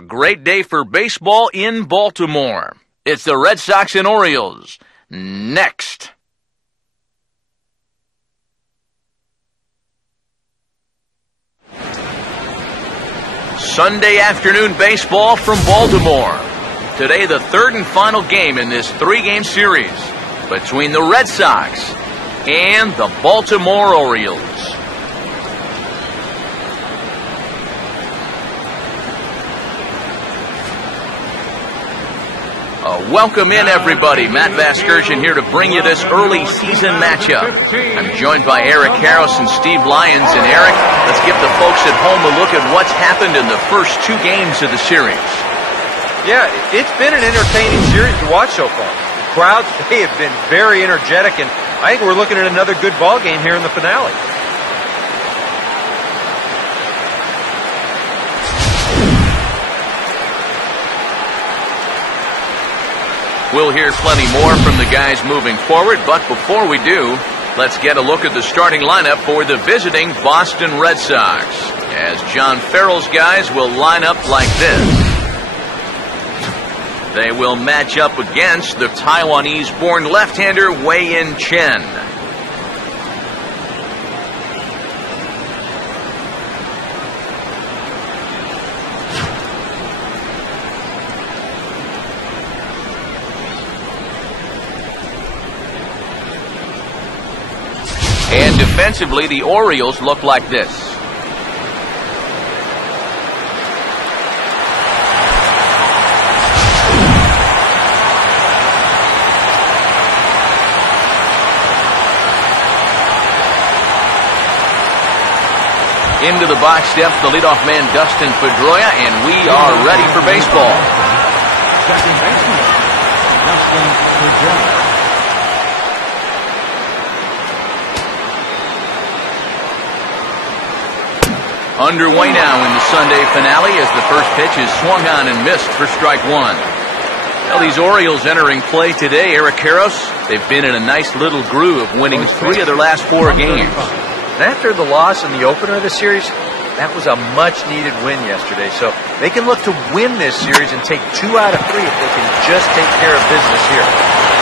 A great day for baseball in Baltimore. It's the Red Sox and Orioles. Next. Sunday afternoon baseball from Baltimore. Today, the third and final game in this three-game series between the Red Sox and the Baltimore Orioles. Welcome in, everybody. Matt Vasgersian here to bring you this early season matchup. I'm joined by Eric Harris and Steve Lyons. And Eric, let's give the folks at home a look at what's happened in the first two games of the series. Yeah, it's been an entertaining series to watch so far. The crowds, they have been very energetic, and I think we're looking at another good ball game here in the finale. We'll hear plenty more from the guys moving forward, but before we do, let's get a look at the starting lineup for the visiting Boston Red Sox, as John Farrell's guys will line up like this. They will match up against the Taiwanese-born left-hander Wei-Yin Chen. And defensively, the Orioles look like this. Into the box steps the leadoff man, Dustin Pedroia, and we are ready for baseball. Second baseman, Dustin Pedroia. Underway now in the Sunday finale as the first pitch is swung on and missed for strike one. Well, these Orioles entering play today, Eric Harris, they've been in a nice little groove, winning 3 of their last 4 games. And after the loss in the opener of the series, that was a much-needed win yesterday. So they can look to win this series and take 2 out of 3 if they can just take care of business here.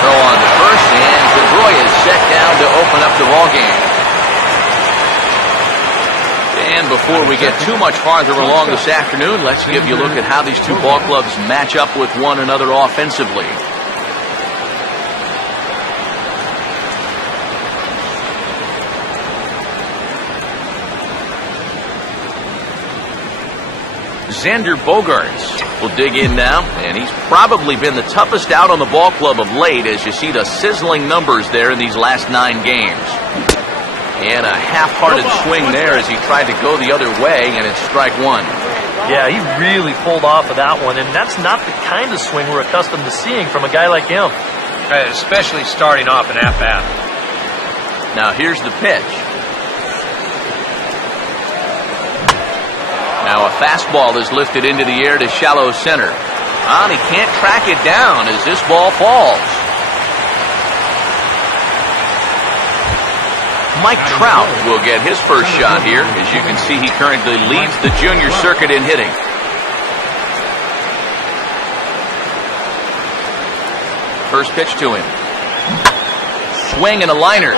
Throw on to first, and Pedroia is set down to open up the ballgame. And before we get too much farther along this afternoon, let's give you a look at how these two ball clubs match up with one another offensively. Xander Bogaerts will dig in now, and he's probably been the toughest out on the ball club of late, as you see the sizzling numbers there in these last 9 games. And a half-hearted swing there as he tried to go the other way, and it's strike one. Yeah, he really pulled off of that one, and that's not the kind of swing we're accustomed to seeing from a guy like him. Especially starting off an at-bat. Now here's the pitch. Now a fastball is lifted into the air to shallow center. And he can't track it down as this ball falls. Mike Trout will get his first shot here. As you can see, he currently leads the junior circuit in hitting. First pitch to him. Swing and a liner.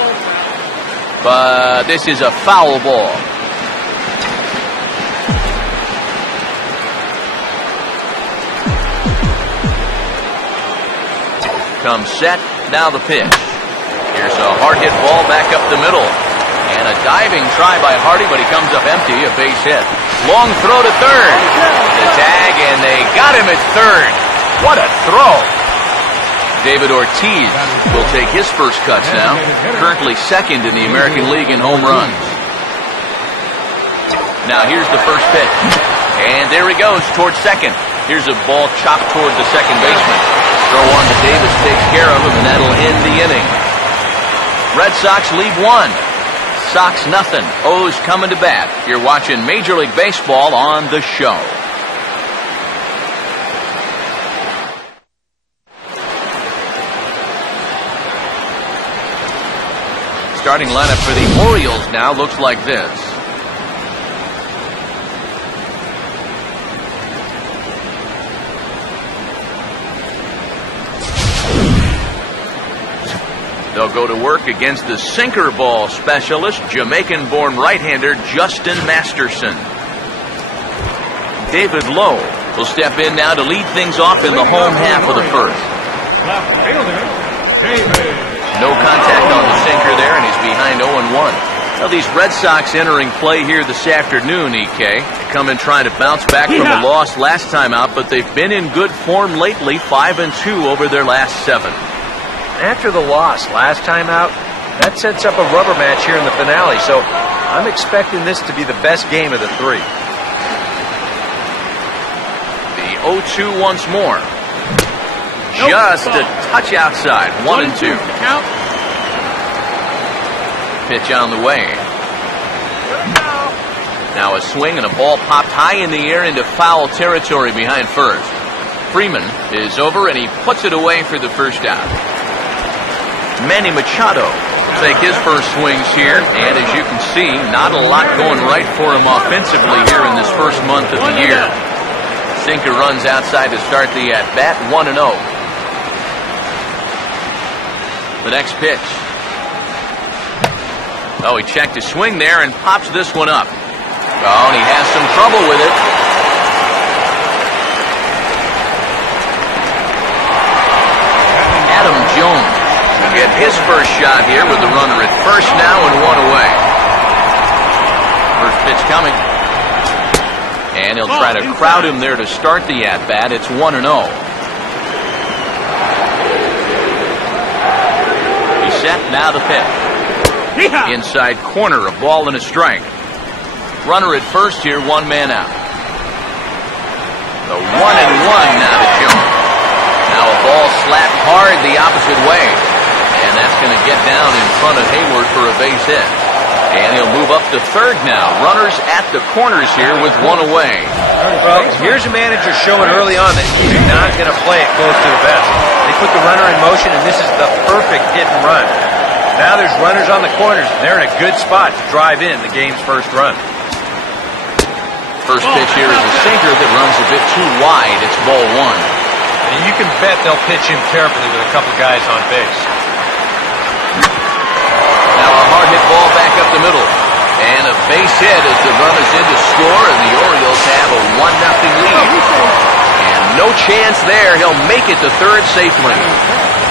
But this is a foul ball. Comes set. Now the pitch. Here's a hard-hit ball back up the middle. And a diving try by Hardy, but he comes up empty, a base hit. Long throw to third. The tag, and they got him at third. What a throw. David Ortiz will take his first cuts now, currently second in the American League in home runs. Now here's the first pitch. And there he goes towards second. Here's a ball chopped toward the second baseman. Throw on to Davis takes care of him, and that'll end the inning. Red Sox lead 1. Sox nothing. O's coming to bat. You're watching Major League Baseball on the show. Starting lineup for the Orioles now looks like this. They'll go to work against the sinker ball specialist, Jamaican-born right-hander Justin Masterson. David Lowe will step in now to lead things off in the home half of the first. No contact on the sinker there, and he's behind 0-1. Now these Red Sox entering play here this afternoon, EK. They come in trying to bounce back from a loss last time out, but they've been in good form lately, 5-2 over their last 7. After the loss last time out, that sets up a rubber match here in the finale, so I'm expecting this to be the best game of the 3. The 0-2 once more. Just a touch outside, 1-2. Pitch on the way. Now a swing and a ball popped high in the air into foul territory behind first. Freeman is over and he puts it away for the first out. Manny Machado will take his first swings here, and as you can see, not a lot going right for him offensively here in this first month of the year. Sinker runs outside to start the at-bat, 1-0. The next pitch. Oh, he checked his swing there and pops this one up. Oh, and he has some trouble with it. Adam Jones will get his first shot here with the runner at first now and 1 away. First pitch coming. And he'll try to crowd him there to start the at-bat. It's 1-0. He's set, now the pitch. Inside corner, a ball and a strike. Runner at first here, 1 man out. The 1-1 now to Jones. Now a ball slapped hard the opposite way. And that's going to get down in front of Hayward for a base hit. And he'll move up to third now. Runners at the corners here with 1 away. Well, here's a manager showing early on that he's not going to play it close to the vest. They put the runner in motion, and this is the perfect hit and run. Now there's runners on the corners, and they're in a good spot to drive in the game's first run. First pitch here is a sinker that runs a bit too wide. It's ball 1. And you can bet they'll pitch him carefully with a couple guys on base. Now a hard hit ball back up the middle. And a base hit as the runners in to score, and the Orioles have a 1-0 lead. And no chance there. He'll make it to third safely.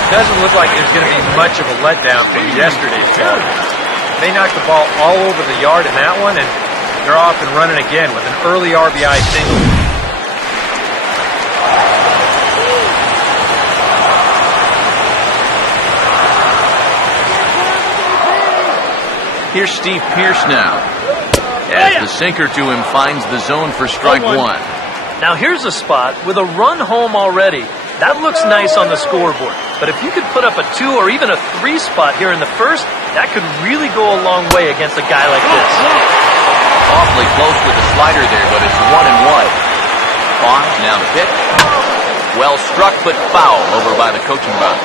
Doesn't look like there's going to be much of a letdown from yesterday's game. They knocked the ball all over the yard in that one, and they're off and running again with an early RBI single. Here's Steve Pearce now, as the sinker to him finds the zone for strike 1. Now here's a spot with a run home already. That looks nice on the scoreboard. But if you could put up a 2 or even a 3 spot here in the first, that could really go a long way against a guy like this. Awfully close with the slider there, but it's 1-1. On, now the pitch. Well struck, but foul over by the coaching box.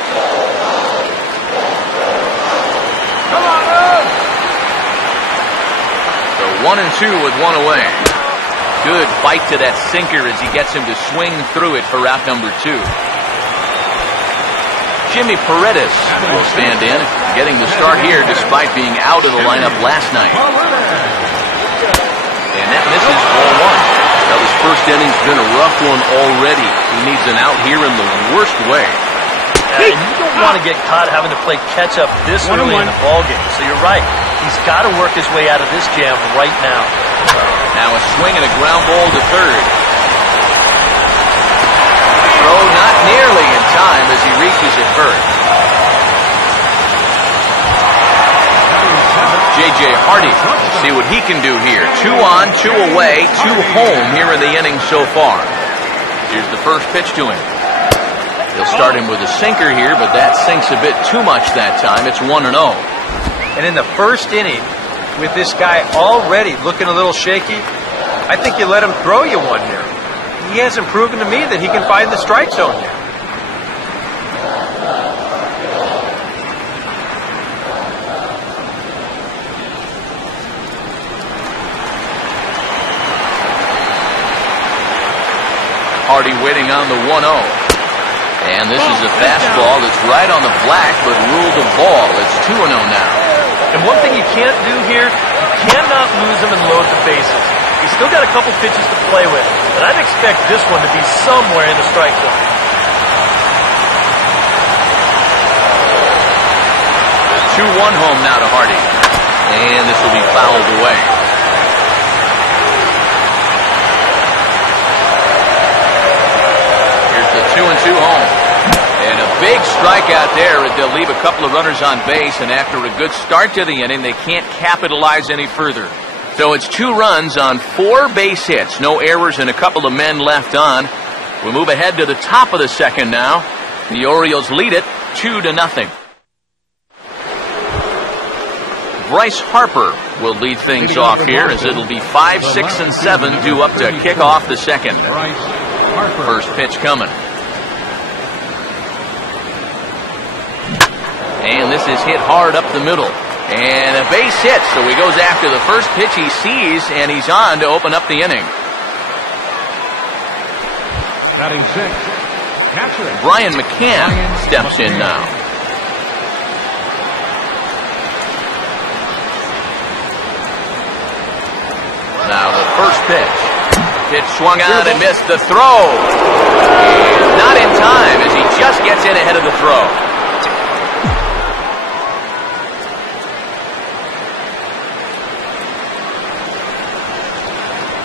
So 1-2 with 1 away. Good bite to that sinker as he gets him to swing through it for out number 2. Jimmy Paredes will stand in, getting the start here despite being out of the lineup last night. And that misses ball 1. Now his first inning's been a rough one already. He needs an out here in the worst way. And you don't want to get caught having to play catch-up this early in the ballgame. So you're right. He's got to work his way out of this jam right now. Now a swing and a ground ball to third. Throw not nearly in time as he reaches it first. J.J. Hardy, see what he can do here. 2 on, 2 away, 2 home here in the inning so far. Here's the first pitch to him. He'll start him with a sinker here, but that sinks a bit too much that time. It's 1-0. And in the first inning, with this guy already looking a little shaky, I think you let him throw you one here. He hasn't proven to me that he can find the strike zone yet. Hardy waiting on the 1-0. And this is a fastball that's right on the black, but ruled a ball. It's 2-0 now. And one thing you can't do here, you cannot lose him and load the bases. He's still got a couple pitches to play with, but I'd expect this one to be somewhere in the strike zone. 2-1 home now to Hardy. And this will be fouled away. Here's the 2-2 home. And a big strikeout there. They'll leave a couple of runners on base, and after a good start to the inning, they can't capitalize any further. So it's 2 runs on 4 base hits. No errors and a couple of men left on. We move ahead to the top of the second now. The Orioles lead it 2-0. Bryce Harper will lead things off here, as it'll be 5, 6, and 7 due up to kick off the second. First pitch coming. And this is hit hard up the middle. And a base hit, so he goes after the first pitch he sees, and he's on to open up the inning. Batting 6, catcher Brian McCann steps in now. Now the first pitch. Pitch swung on and missed the throw. And not in time, as he just gets in ahead of the throw.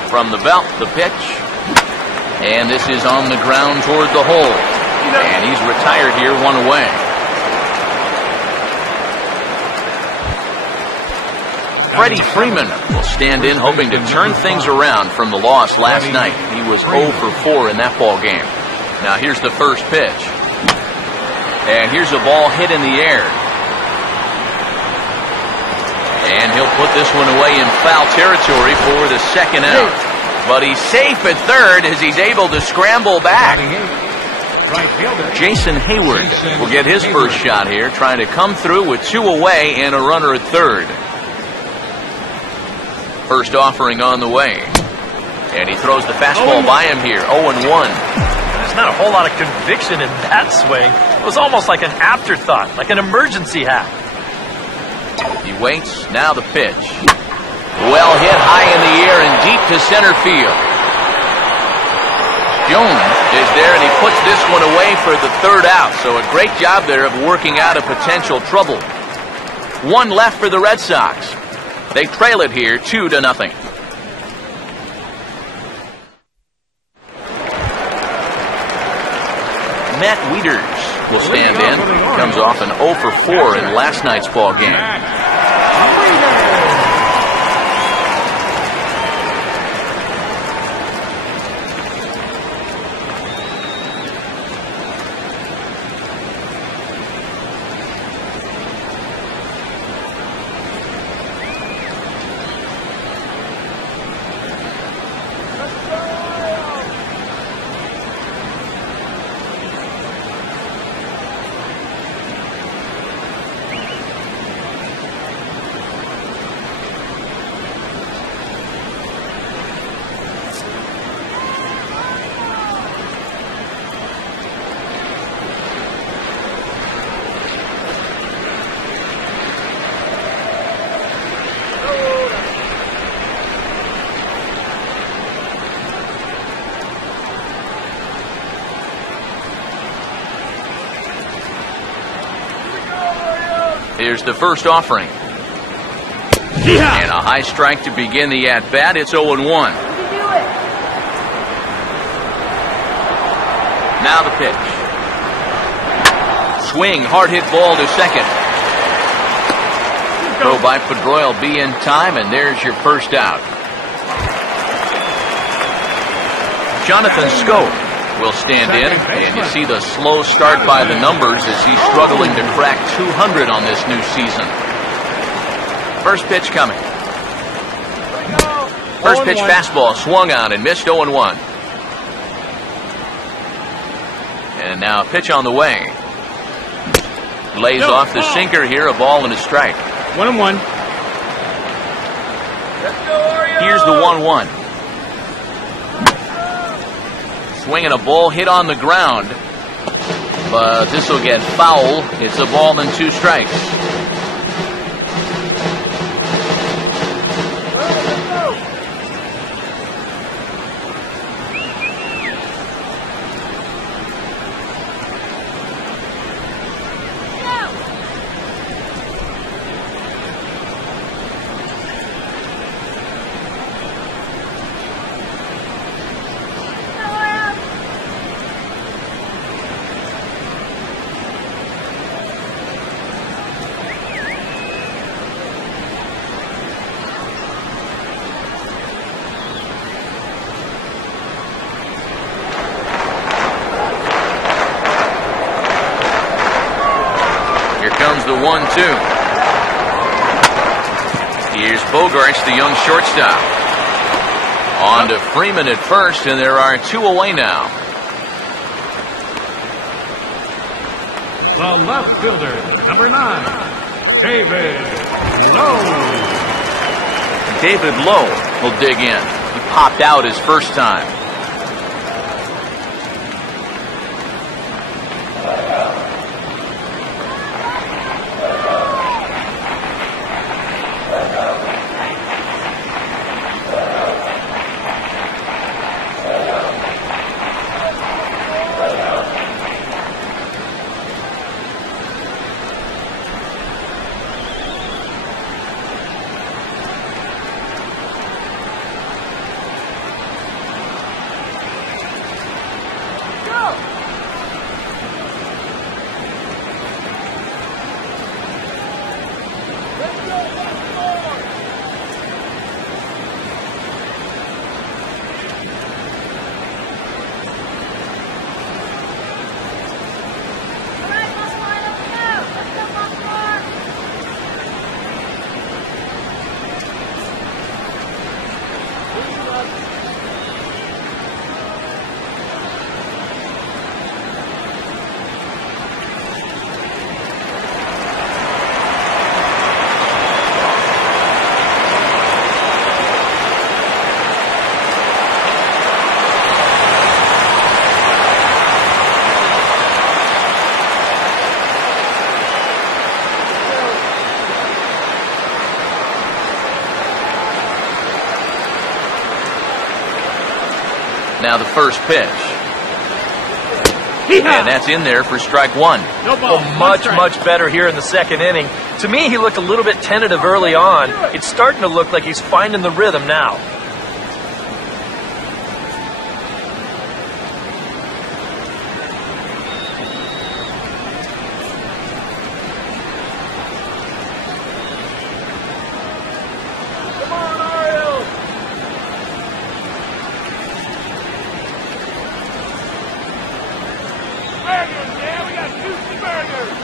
From the belt, the pitch. And this is on the ground toward the hole. And he's retired here, 1 away. Freddie Freeman will stand in, hoping to turn things around from the loss last night. He was 0 for 4 in that ball game. Now here's the first pitch. And here's a ball hit in the air. And he'll put this one away in foul territory for the second out. But he's safe at third as he's able to scramble back. Jason Hayward will get his first shot here, trying to come through with 2 away and a runner at third. First offering on the way. And he throws the fastball by him here, 0-1. There's not a whole lot of conviction in that swing. It was almost like an afterthought, like an emergency hack. He waits, now the pitch. Well hit high in the air and deep to center field. Jones is there, and he puts this one away for the third out. So a great job there of working out a potential trouble. 1 left for the Red Sox. They trail it here 2-0. Matt Wieters will stand in. Comes off an 0 for 4 in last night's ball game. Here's the first offering. And a high strike to begin the at-bat. It's 0-1. Now the pitch. Swing, hard hit ball to second. Throw by Pedroia will be in time, and there's your first out. Jonathan Scope will stand in, and you see the slow start by the numbers as he's struggling to crack 200 on this new season. First pitch coming. First pitch fastball swung on and missed, 0-1. And now a pitch on the way. Lays off the sinker here, a ball and a strike. 1-1. Here's the 1-1. Swinging a ball hit on the ground. but this will get foul. It's a ball and 2 strikes. Comes the 1-2. Here's Bogarts, the young shortstop. On to Freeman at first, and there are 2 away now. The left fielder, number 9, David Lowe. David Lowe will dig in. He popped out his first time. Now the first pitch. And that's in there for strike 1. No ball. Well, much better here in the second inning. To me, he looked a little bit tentative early on. It's starting to look like he's finding the rhythm now. Come on, Orioles! Burgers, yeah, we got juicy burgers!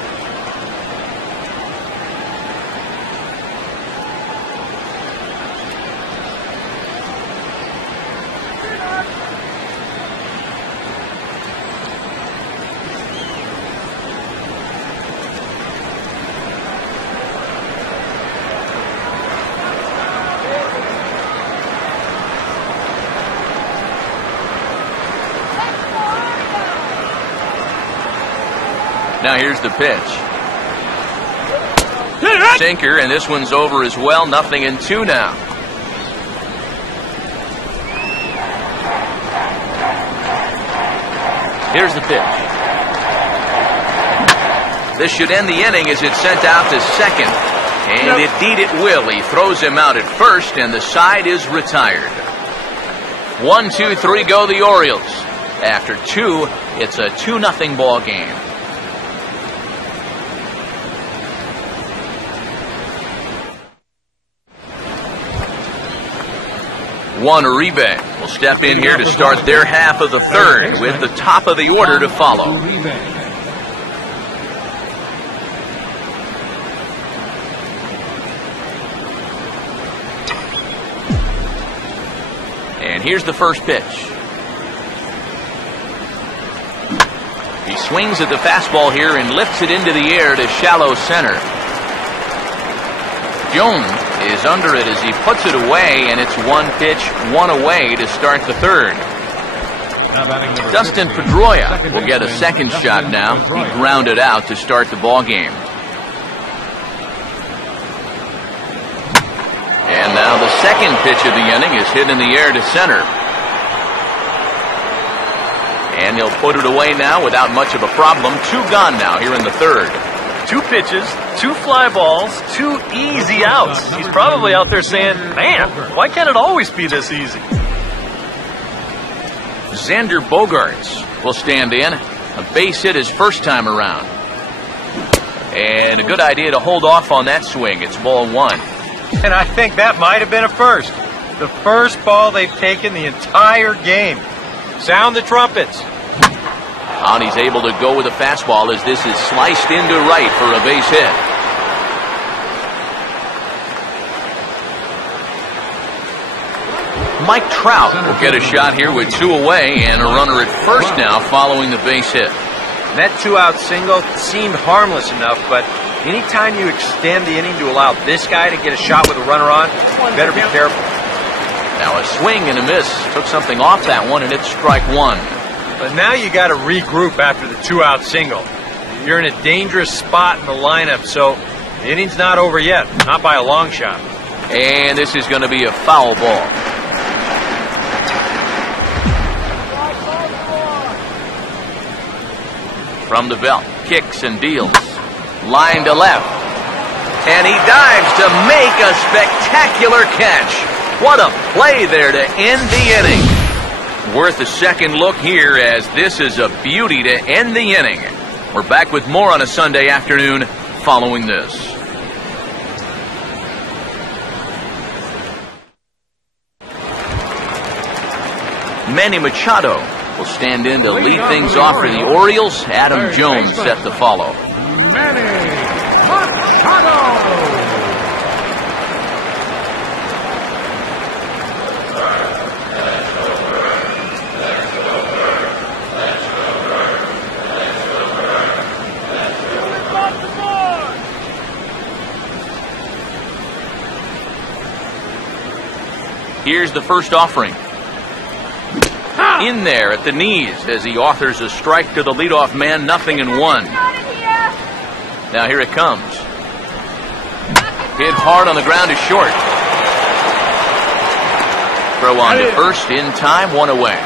Now here's the pitch. Sinker, and this one's over as well. 0-2 now. Here's the pitch. This should end the inning as it's sent out to second. And indeed it will. He throws him out at first, and the side is retired. 1-2-3 go the Orioles. After 2, it's a 2-0 ball game. Juan Uribe will step in here to start their half of the third with the top of the order to follow. And here's the first pitch. He swings at the fastball here and lifts it into the air to shallow center. Jones is under it as he puts it away, and it's 1 pitch, 1 away to start the third. Dustin Pedroia will get a second shot now. He grounded out to start the ball game. And now the second pitch of the inning is hit in the air to center. And he'll put it away now without much of a problem. 2 gone now here in the third. 2 pitches, 2 fly balls, 2 easy outs. He's probably out there saying, man, why can't it always be this easy? Xander Bogaerts will stand in. A base hit his first time around. And a good idea to hold off on that swing. It's ball 1. And I think that might have been a first. The first ball they've taken the entire game. Sound the trumpets. And he's able to go with a fastball as this is sliced into right for a base hit. Mike Trout will get a shot here with 2 away and a runner at first now following the base hit. That 2-out single seemed harmless enough, but anytime you extend the inning to allow this guy to get a shot with a runner on, you better be careful. Now a swing and a miss. Took something off that one, and it's strike 1. But now you got to regroup after the 2-out single. You're in a dangerous spot in the lineup, so the inning's not over yet. Not by a long shot. And this is going to be a foul ball. From the belt, kicks and deals. Line to left. And he dives to make a spectacular catch. What a play there to end the inning. Worth a second look here as this is a beauty to end the inning. We're back with more on a Sunday afternoon following this. Manny Machado will stand in to lead things off for the Orioles. Adam Jones set to follow. Manny Machado. Here's the first offering. In there at the knees as he authors a strike to the leadoff man, 0-1. Now here it comes. Hit hard on the ground is short. Throw on to first in time, 1 away.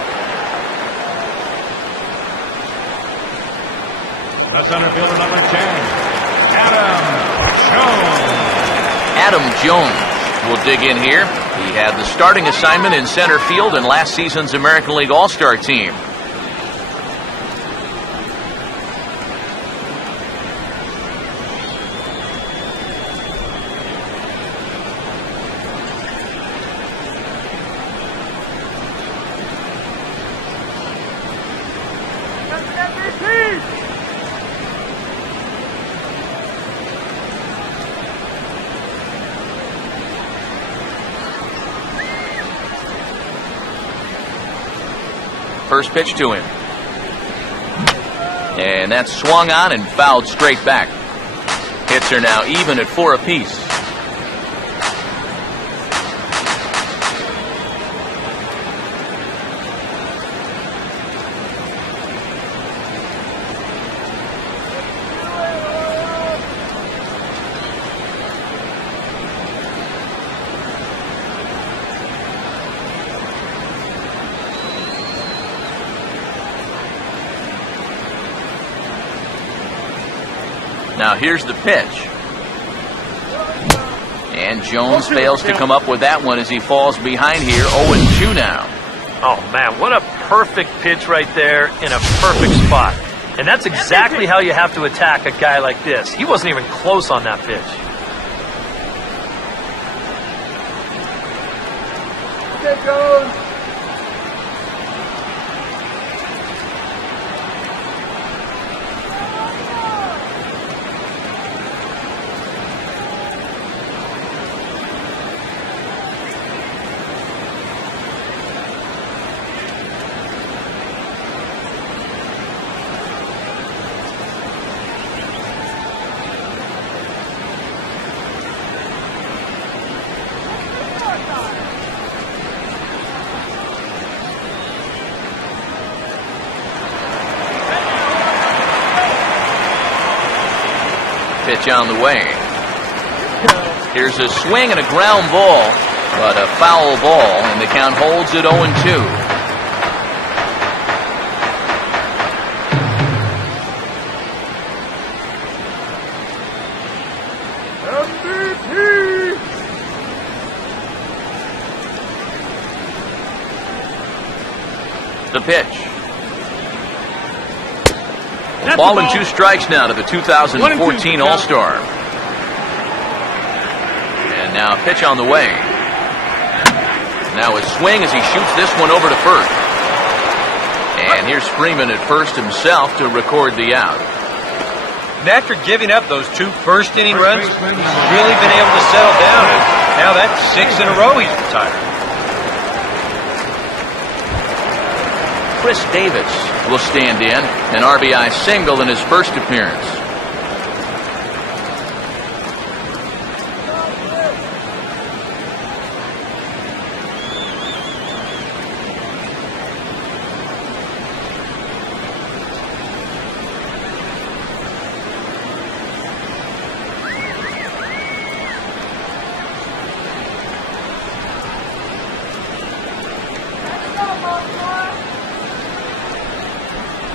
The center fielder, number 10, Adam Adam Jones. Jones will dig in here. He had the starting assignment in center field in last season's American League All-Star team. First pitch to him. And that's swung on and fouled straight back. Hits are now even at 4 apiece. Now here's the pitch. And Jones fails to come up with that one as he falls behind here. 0-2 now. Oh, man, what a perfect pitch right there in a perfect spot. And that's exactly how you have to attack a guy like this. He wasn't even close on that pitch. Okay, Jones. Pitch on the way. Here's a swing and a ground ball, but a foul ball, and the count holds at 0-2. The pitch. Ball and 2 strikes now to the 2014 All-Star. And now a pitch on the way. Now a swing as he shoots this one over to first. And here's Freeman at first himself to record the out. And after giving up those 2 first-inning runs, he's really been able to settle down. And now that's 6 in a row he's retired. Chris Davis will stand in, an RBI single in his first appearance.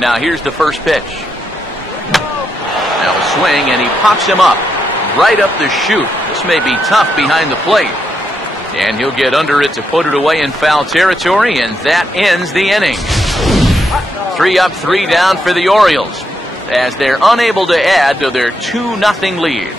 Now here's the first pitch. Now a swing, and he pops him up, right up the chute. This may be tough behind the plate. And he'll get under it to put it away in foul territory, and that ends the inning. 3 up, 3 down for the Orioles, as they're unable to add to their 2-0 lead.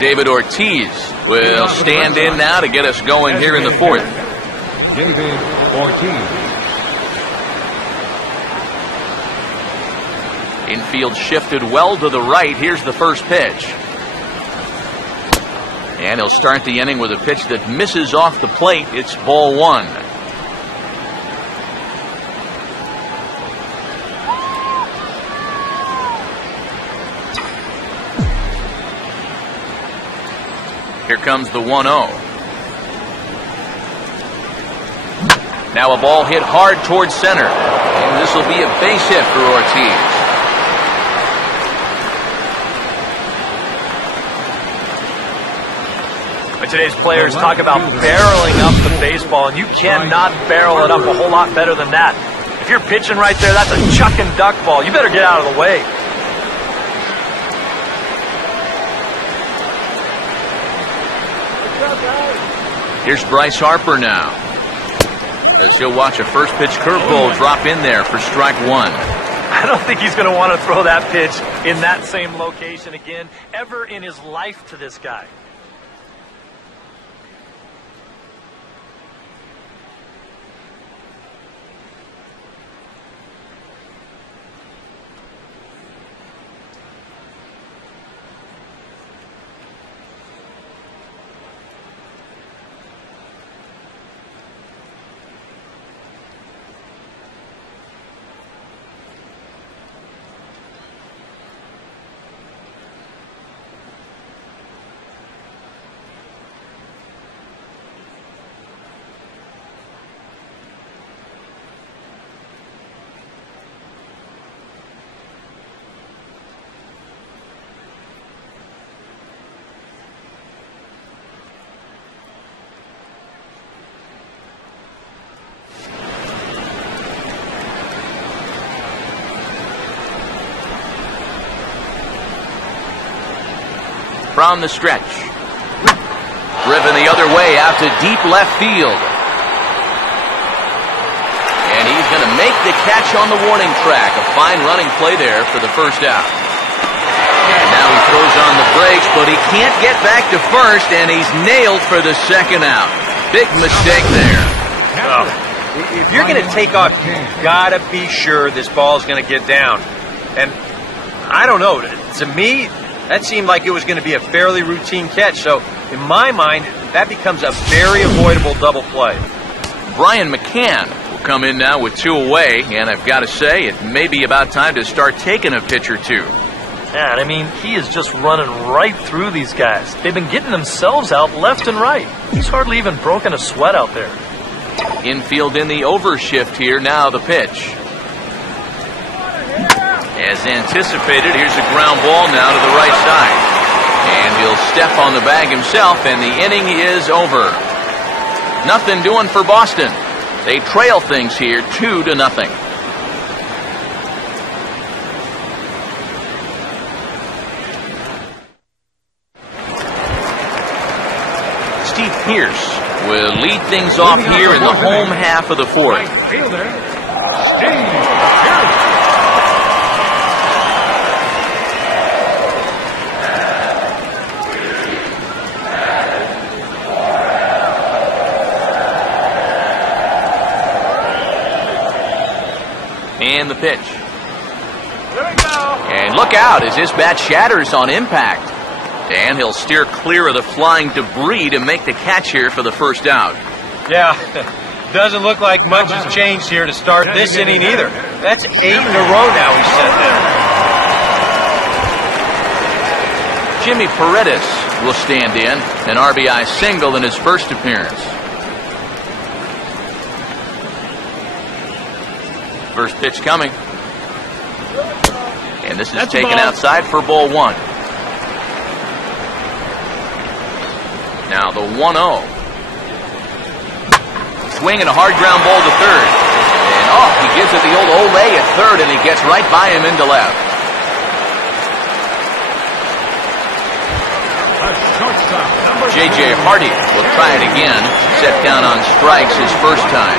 David Ortiz will stand in now to get us going here in the 4th. David Ortiz. Infield shifted well to the right. Here's the first pitch. And he'll start the inning with a pitch that misses off the plate. It's ball 1. Here comes the 1-0. Now a ball hit hard towards center. And this will be a base hit for Ortiz. But today's players talk about barreling up the baseball, and you cannot barrel it up a whole lot better than that. If you're pitching right there, that's a chuck and duck ball. You better get out of the way. Here's Bryce Harper now, as he'll watch a first pitch curveball drop in there for strike 1. I don't think he's going to want to throw that pitch in that same location again ever in his life to this guy. From the stretch. Driven the other way out to deep left field. And he's going to make the catch on the warning track. A fine running play there for the first out. And now he throws on the brakes, but he can't get back to first, and he's nailed for the second out. Big mistake there. If you're going to take off, you've got to be sure this ball is going to get down. And I don't know. To me, that seemed like it was going to be a fairly routine catch. So, in my mind, that becomes a very avoidable double play. Brian McCann will come in now with 2 away, and I've got to say, it may be about time to start taking a pitch or 2. Yeah, I mean, he is just running right through these guys. They've been getting themselves out left and right. He's hardly even broken a sweat out there. Infield in the overshift here. Now the pitch. As anticipated, here's a ground ball now to the right side. And he'll step on the bag himself, and the inning is over. Nothing doing for Boston. They trail things here 2-0. Steve Pearce will lead things off here in the home half of the fourth. Right fielder, Steve Pearce. And the pitch. And look out as his bat shatters on impact. And he'll steer clear of the flying debris to make the catch here for the first out. Yeah, doesn't look like much has changed here to start this inning either. That's 8 in a row now he's set there. Jimmy Paredes will stand in, an RBI single in his first appearance. First pitch coming. And this is taken outside for ball 1. Now the 1-0. Swing and a hard ground ball to third. And he gives it the old Olay at third, and he gets right by him into left. J.J. Hardy will try it again. Set down on strikes his first time.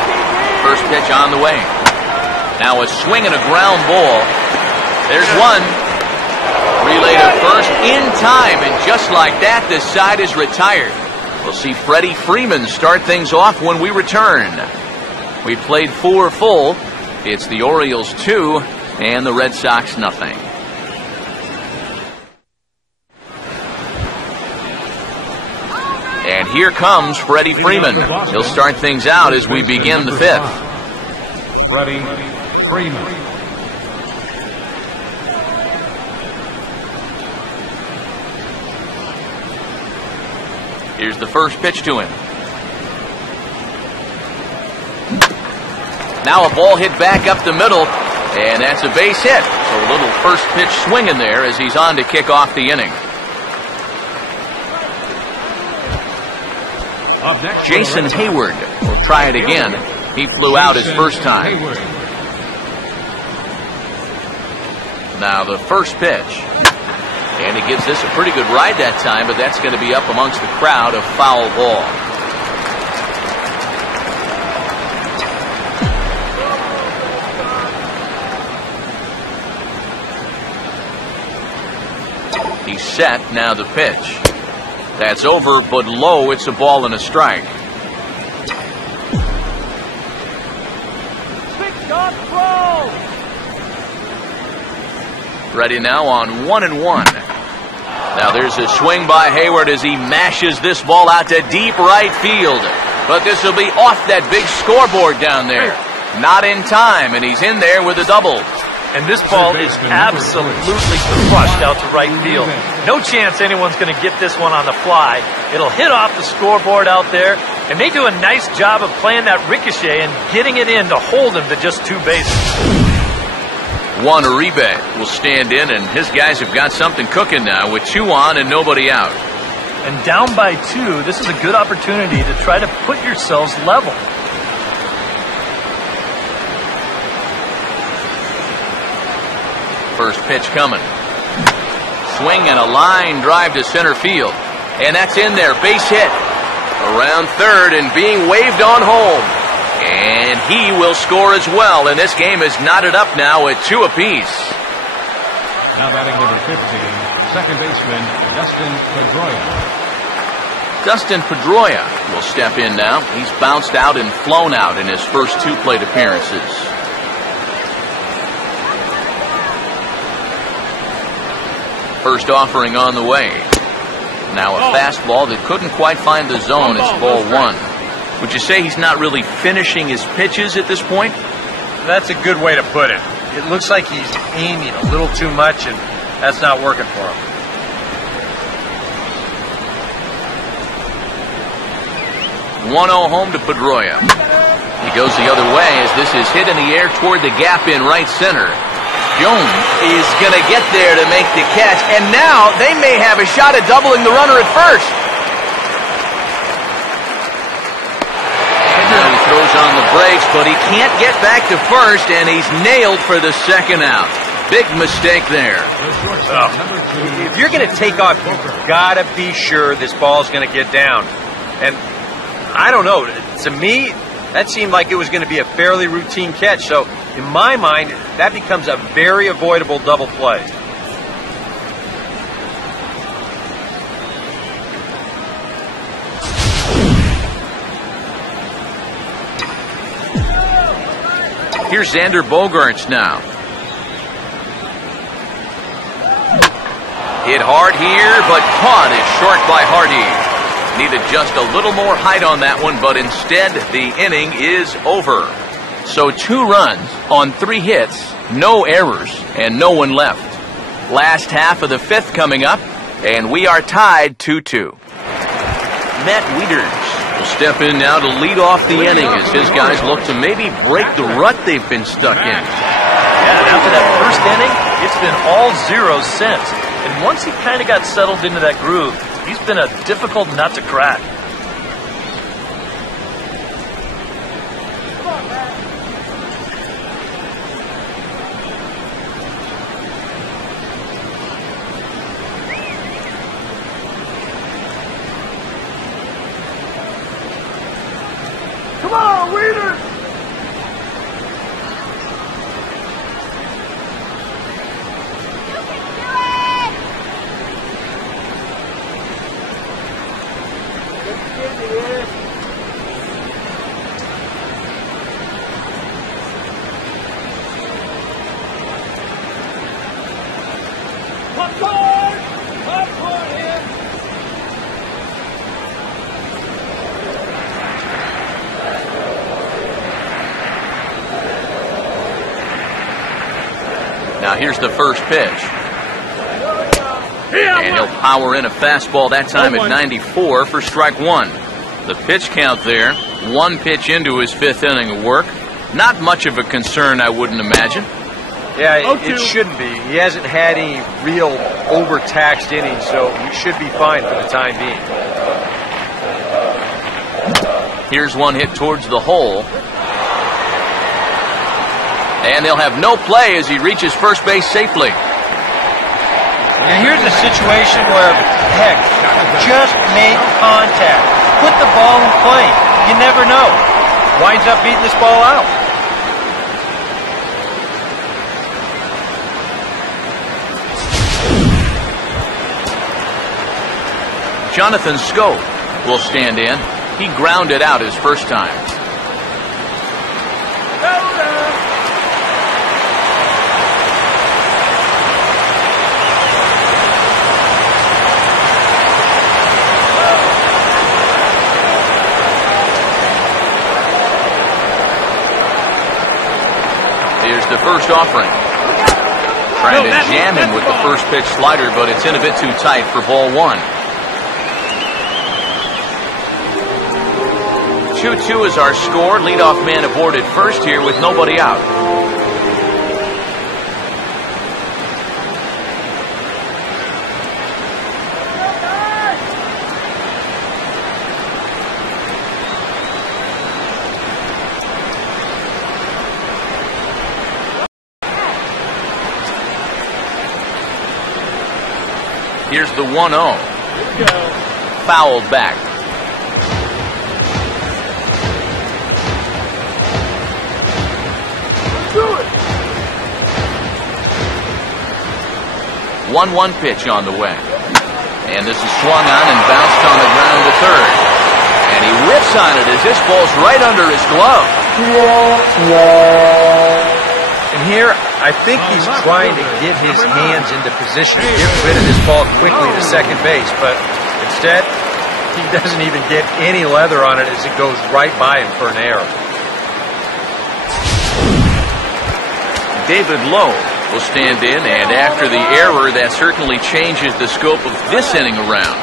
First pitch on the way. Now a swing and a ground ball. There's one. Relay to first in time, and just like that, this side is retired. We'll see Freddie Freeman start things off when we return. We played 4 full. It's the Orioles 2 and the Red Sox nothing. And here comes Freddie Freeman. He'll start things out as we begin the 5th. Freddie Freeman. Here's the first pitch to him. Now a ball hit back up the middle, and that's a base hit. So a little first pitch swing in there as he's on to kick off the inning. Jason Hayward will try it again. He flew out his first time. Now the first pitch. And he gives this a pretty good ride that time, but that's going to be up amongst the crowd, a foul ball. He's set, now the pitch. That's over, but low, it's a ball and a strike. Ready now on 1-1. Now there's a swing by Hayward as he mashes this ball out to deep right field. But this will be off that big scoreboard down there. Not in time, and he's in there with a double. And this ball is absolutely crushed out to right field. No chance anyone's going to get this one on the fly. It'll hit off the scoreboard out there, and they do a nice job of playing that ricochet and getting it in to hold him to just 2 bases. Juan Uribe will stand in, and his guys have got something cooking now with 2 on and nobody out. And down by 2, this is a good opportunity to try to put yourselves level. First pitch coming. Swing and a line drive to center field. And that's in there. Base hit. Around third and being waved on home. And he will score as well. And this game is knotted up now at 2 apiece. Now batting number 15, second baseman Dustin Pedroia. Dustin Pedroia will step in now. He's bounced out and flown out in his first 2 plate appearances. First offering on the way. Now a fastball that couldn't quite find the zone. It's ball 1. Would you say he's not really finishing his pitches at this point? That's a good way to put it. It looks like he's aiming a little too much, and that's not working for him. One 1-0 home to Pedroia. He goes the other way as this is hit in the air toward the gap in right center. Jones is going to get there to make the catch, and now they may have a shot at doubling the runner at first. And now he throws on the brakes, but he can't get back to first, and he's nailed for the second out. Big mistake there. If you're going to take off, you've got to be sure this ball's going to get down. And I don't know. To me, that seemed like it was going to be a fairly routine catch. So, in my mind, that becomes a very avoidable double play. Here's Xander Bogaerts now. Hit hard here, but caught it short by Hardy. Needed just a little more height on that one, but instead the inning is over. So 2 runs on 3 hits, no errors, and no one left. Last half of the 5th coming up, and we are tied 2-2. Matt Wieters will step in now to lead off the inning as his guys look to maybe break the rut they've been stuck in. Yeah, after that first inning, it's been all zeros since. And once he kind of got settled into that groove, he's been a difficult nut to crack. Come on, Weeder! Now here's the first pitch. And he'll power in a fastball that time at 94 for strike 1. The pitch count there, 1 pitch into his 5th inning of work. Not much of a concern, I wouldn't imagine. Yeah, it shouldn't be. He hasn't had any real overtaxed innings, so he should be fine for the time being. Here's one hit towards the hole. And they'll have no play as he reaches first base safely. And here's a situation where, heck, just make contact. Put the ball in play. You never know. Winds up beating this ball out. Jonathan Scope will stand in. He grounded out his first time. Here's the first offering. Trying to jam him with the first pitch slider, but it's in a bit too tight for ball 1. 2-2 is our score. Leadoff man aboard at first here with nobody out. Here's the 1-0. Fouled back. Do it! 1-1 pitch on the way. And this is swung on and bounced on the ground to third. And he whips on it as this ball's right under his glove. And here, I think he's trying to get his hands into position to get rid of this ball quickly to second base, but instead, he doesn't even get any leather on it as it goes right by him for an error. David Lowe will stand in, and after the error, that certainly changes the scope of this inning around.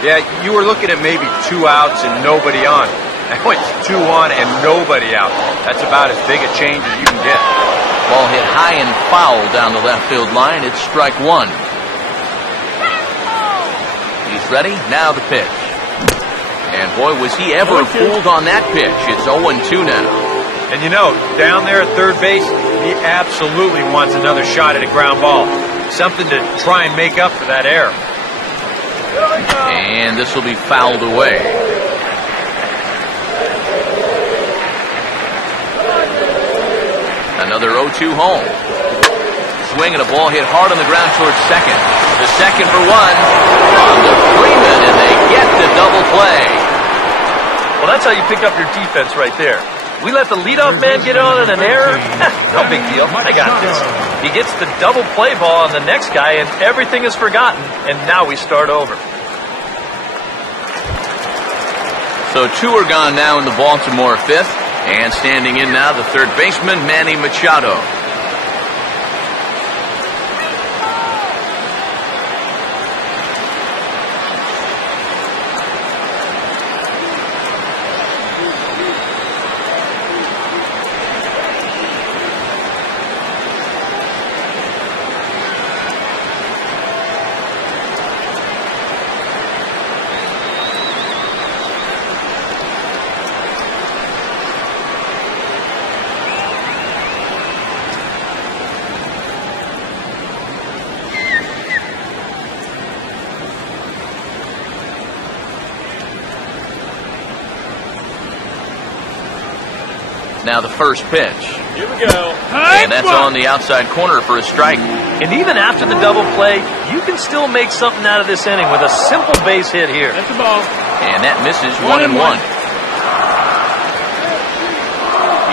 Yeah, you were looking at maybe 2 outs and nobody on. Now it's 2-1 and nobody out. That's about as big a change as you can get. Ball hit high and foul down the left field line. It's strike one. He's ready. Now the pitch. And boy, was he ever fooled on that pitch. It's 0-2 now. And you know, down there at third base, he absolutely wants another shot at a ground ball. Something to try and make up for that error. And this will be fouled away. Another 0-2 home. Swing and a ball hit hard on the ground towards second. The second for one on the Freeman, and they get the double play. Well, that's how you pick up your defense right there. We let the leadoff man get on in an error. No big deal. I got this. He gets the double play ball on the next guy, and everything is forgotten. And now we start over. So two are gone now in the Baltimore fifth. And standing in now, the third baseman, Manny Machado. Now the first pitch. Here we go. And that's on the outside corner for a strike. And even after the double play, you can still make something out of this inning with a simple base hit here. That's the ball. And that misses 1-1.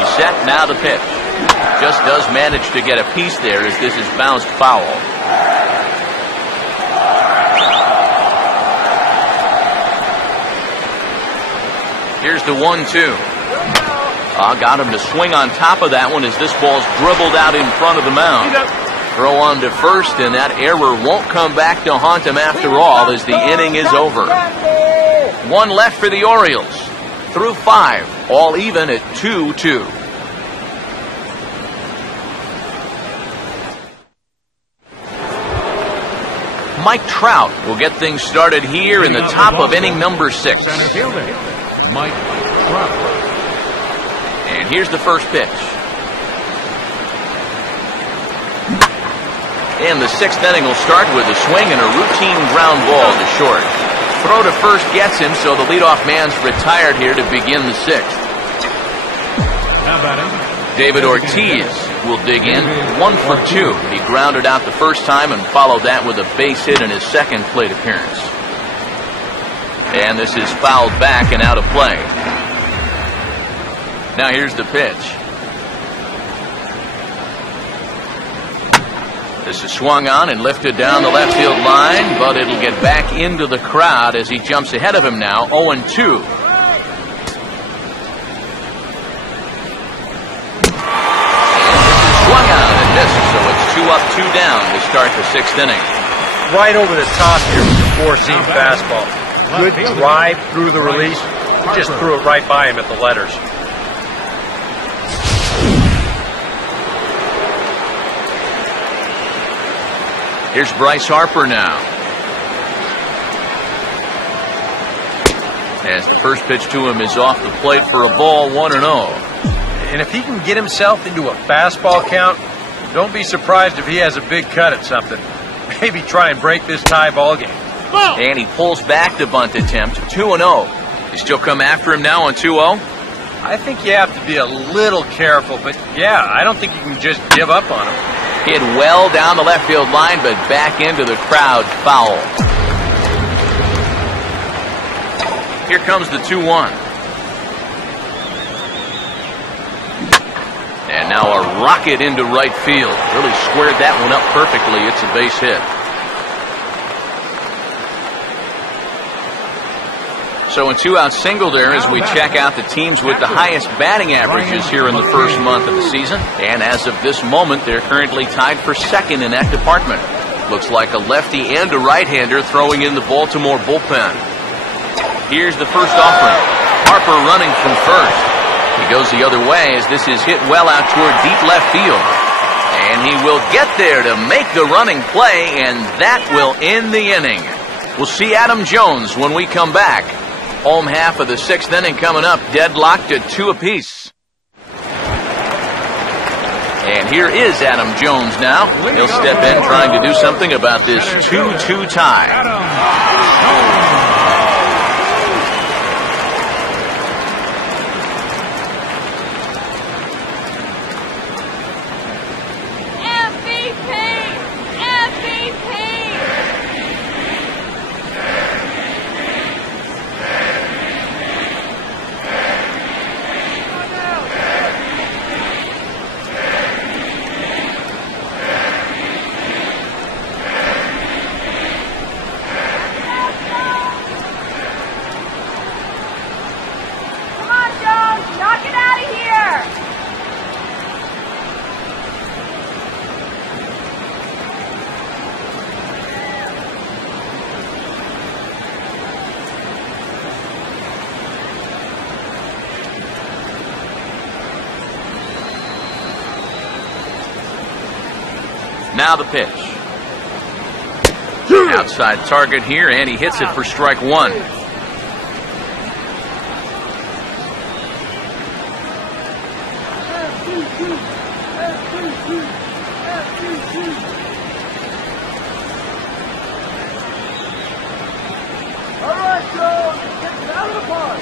He's set. Now the pitch. Just does manage to get a piece there as this is bounced foul. Here's the 1-2. Got him to swing on top of that one as this ball's dribbled out in front of the mound. Throw on to first, and that error won't come back to haunt him after all as the inning is over. One left for the Orioles. Through 5, all even at 2-2. Mike Trout will get things started here in the top of inning number 6. Center fielder, Mike Trout. And here's the first pitch. And the 6th inning will start with a swing and a routine ground ball to short. Throw to first gets him, so the leadoff man's retired here to begin the 6th. How about him? David Ortiz will dig in. 1 for 2. He grounded out the first time and followed that with a base hit in his second plate appearance. And this is fouled back and out of play. Now here's the pitch. This is swung on and lifted down the left field line, but it'll get back into the crowd as he jumps ahead of him now, 0-2. Swung on and missed, so it's 2 up, 2 down to start the 6th inning. Right over the top here with the four-seam fastball. Good drive through the release. Just threw it right by him at the letters. Here's Bryce Harper now. As the first pitch to him is off the plate for a ball, 1-0. And if he can get himself into a fastball count, don't be surprised if he has a big cut at something. Maybe try and break this tie ball game. And he pulls back the bunt attempt, 2-0. You still come after him now on 2-0? I think you have to be a little careful, but yeah, I don't think you can just give up on him. Hit well down the left field line, but back into the crowd, foul. Here comes the 2-1. And now a rocket into right field. Really squared that one up perfectly. It's a base hit. So a 2-out single there as we check out the teams with the highest batting averages here in the first month of the season. And as of this moment, they're currently tied for second in that department. Looks like a lefty and a right-hander throwing in the Baltimore bullpen. Here's the first offering. Harper running from first. He goes the other way as this is hit well out toward deep left field. And he will get there to make the running play, and that will end the inning. We'll see Adam Jones when we come back. Home half of the 6th inning coming up, deadlocked at 2 apiece. And here is Adam Jones now. He'll step in trying to do something about this 2-2 tie. Adam Jones. Now the pitch. Outside target here, and he hits it for strike 1. All right, Joe, get it out of the park.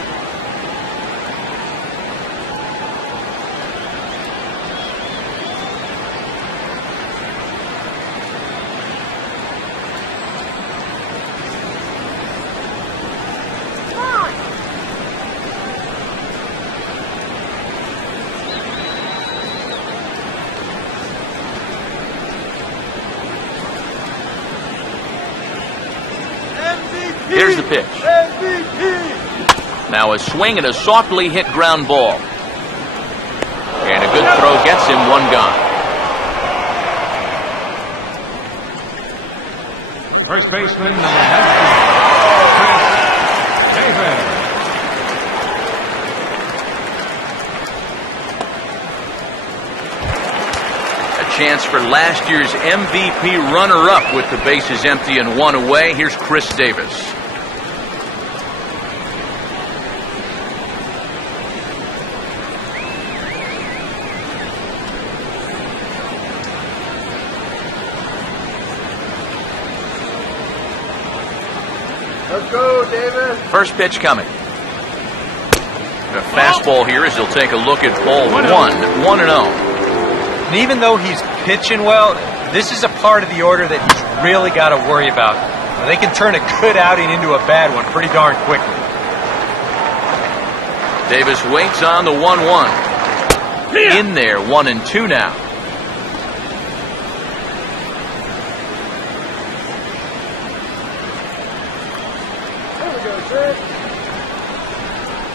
Here's the pitch. Now a swing and a softly hit ground ball. And a good throw gets him, 1 gone. First baseman, number 19, Chris Davis. A chance for last year's MVP runner-up with the bases empty and 1 away. Here's Chris Davis. Let's go, Davis. First pitch coming. A fastball here as he'll take a look at ball 1-0. And even though he's pitching well, this is a part of the order that he's really got to worry about. They can turn a good outing into a bad one pretty darn quickly. Davis waits on the 1-1. In there, 1-2 now.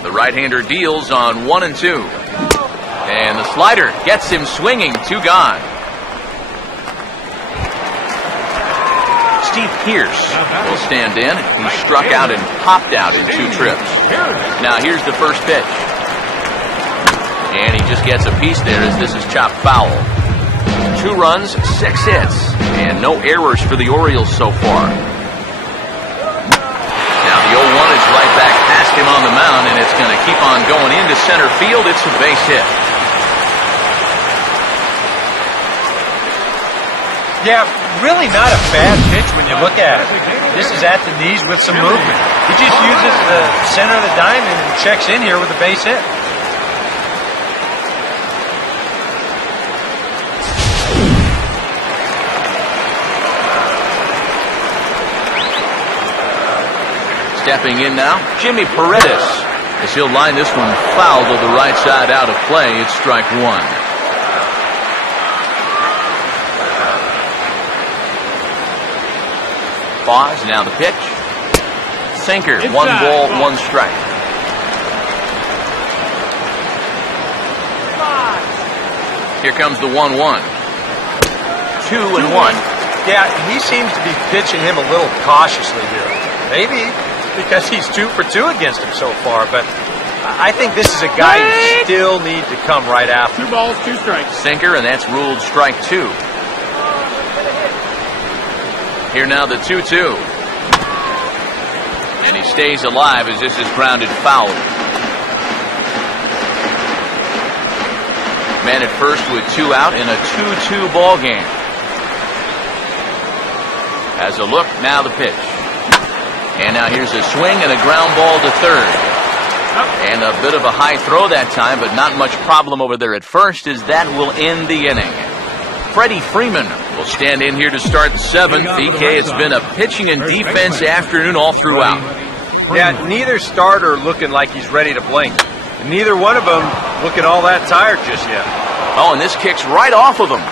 The right-hander deals on 1-2. And the slider gets him swinging, 2 gone. Steve Pierce will stand in. He struck out and popped out in 2 trips. Now here's the first pitch. And he just gets a piece there as this is chopped foul. 2 runs, 6 hits, and no errors for the Orioles so far. Now the 0-1 is right back past him on the mound, and it's going to keep on going into center field. It's a base hit. Yeah, really not a bad pitch when you look at it. This is at the knees with some movement. He just uses the center of the diamond and checks in here with a base hit. Stepping in now, Jimmy Paredes, as he'll line this one foul to the right side out of play. It's strike 1. Pause, now the pitch. Sinker, 1 ball, 1 strike. Here comes the 1-1. 2-1. Yeah, he seems to be pitching him a little cautiously here. Maybe because he's 2 for 2 against him so far, but I think this is a guy you still need to come right after. 2 balls, 2 strikes. Sinker, and that's ruled strike 2. Here now the 2-2. And he stays alive as this is grounded foul. Man at first with 2 out in a 2-2 ball game. As a look, now the pitch. And now here's a swing and a ground ball to third. And a bit of a high throw that time, but not much problem over there at first, as that will end the inning. Freddie Freeman will stand in here to start the 7th. EK, it's been a pitching and defense afternoon all throughout. Yeah, neither starter looking like he's ready to blink. And neither one of them looking all that tired just yet. Oh, and this kicks right off of him.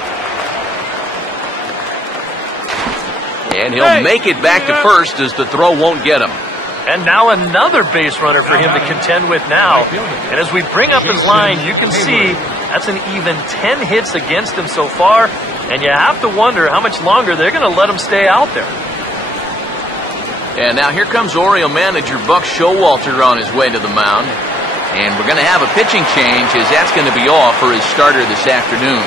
And he'll make it back to first as the throw won't get him. And now another base runner for him to contend with now. And as we bring up his line, you can see that's an even 10 hits against him so far. And you have to wonder how much longer they're going to let him stay out there. And now here comes Oriole manager Buck Showalter on his way to the mound. And we're going to have a pitching change, as that's going to be off for his starter this afternoon.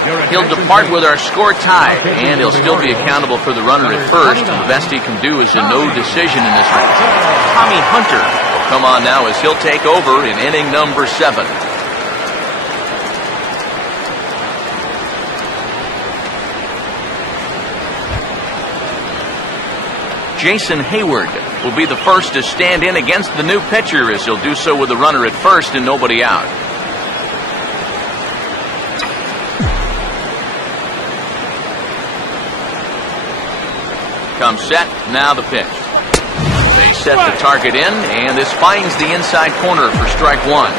He'll depart with our score tied, and he'll still be accountable for the runner at first. The best he can do is a no decision in this one. Tommy Hunter will come on now as he'll take over in inning number 7. Jason Hayward will be the first to stand in against the new pitcher, as he'll do so with the runner at first and nobody out. Comes set, now the pitch. They set the target in, and this finds the inside corner for strike 1.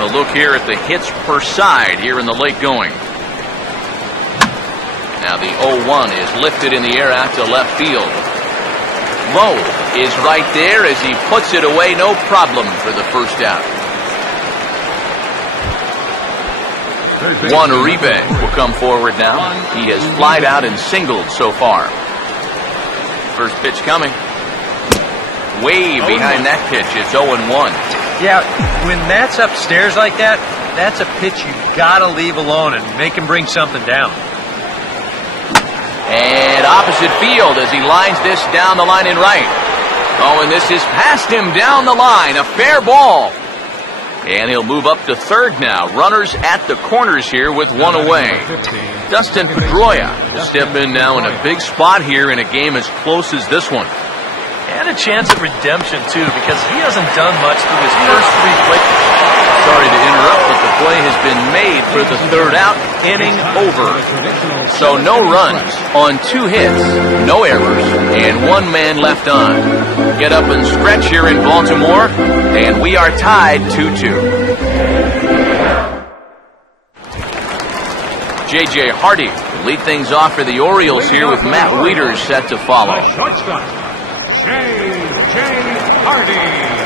A look here at the hits per side here in the late going. Now the 0-1 is lifted in the air out to left field. Lowe is right there as he puts it away, no problem for the first out. Juan Uribe will come forward now. He has flied out and singled so far. First pitch coming. Way behind that pitch. It's 0-1. Yeah, when that's upstairs like that, that's a pitch you gotta leave alone and make him bring something down. And opposite field as he lines this down the line in right. Oh, and this is past him down the line. A fair ball. And he'll move up to third now. Runners at the corners here with 1 away. Dustin Pedroia will step in now in a big spot here in a game as close as this one. And a chance at redemption, too, because he hasn't done much through his first 3 plate. Sorry to interrupt, but the play has been made for the third out. Inning over. So no runs on 2 hits, no errors, and 1 man left on. Get up and stretch here in Baltimore, and we are tied 2-2. J.J. Hardy will lead things off for the Orioles here with Matt Wieters set to follow. Shortstop, J.J. Hardy.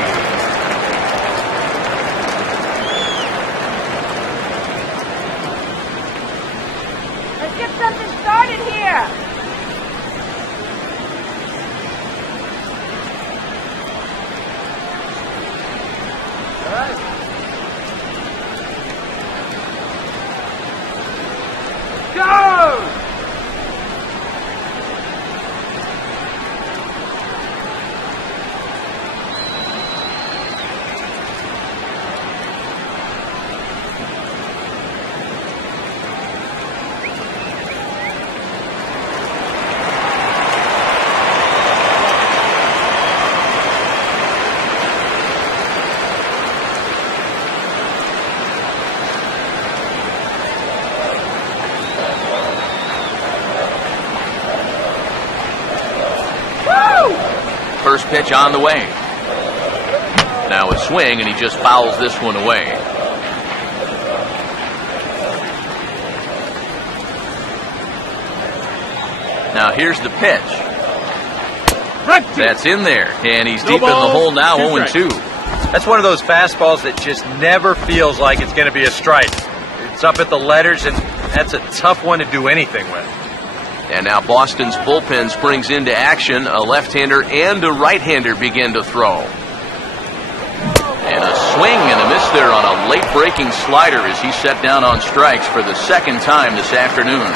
Let's get something started here. All right. Go! First pitch on the way. Now a swing, and he just fouls this one away. Now here's the pitch. That's in there, and he's deep in the hole now, 0-2. That's one of those fastballs that just never feels like it's going to be a strike. It's up at the letters, and that's a tough one to do anything with. And now Boston's bullpen springs into action. A left-hander and a right-hander begin to throw. there on a late-breaking slider as he set down on strikes for the second time this afternoon.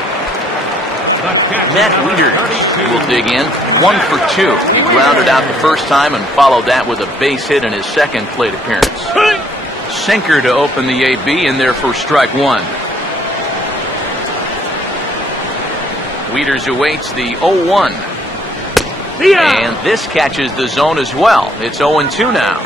Matt Wieters will dig in, 1 for 2. He grounded out the first time and followed that with a base hit in his second plate appearance. Sinker to open the AB in there for strike 1. Wieters awaits the 0-1. And this catches the zone as well. It's 0-2 now.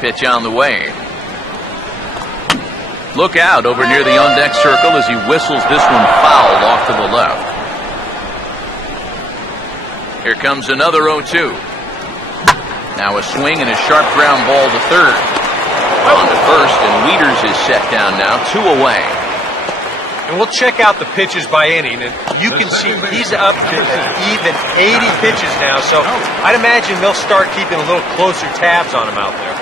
Pitch on the way. Look out over near the on-deck circle as he whistles this one foul off to the left. Here comes another 0-2. Now a swing and a sharp ground ball to third. On to first, and Wieters is set down now, 2 away. And we'll check out the pitches by inning, and you can see he's up to even 80 pitches now, so I'd imagine they'll start keeping a little closer tabs on him out there.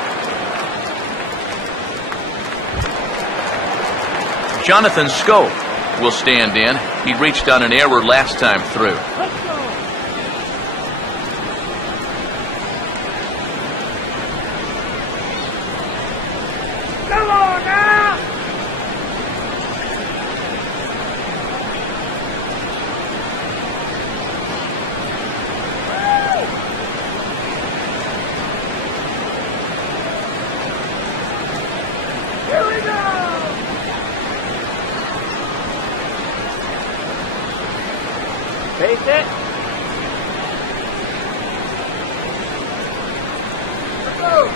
Jonathan Scope will stand in. He reached on an error last time through. Come on now! Here we go! Face it. Let's go.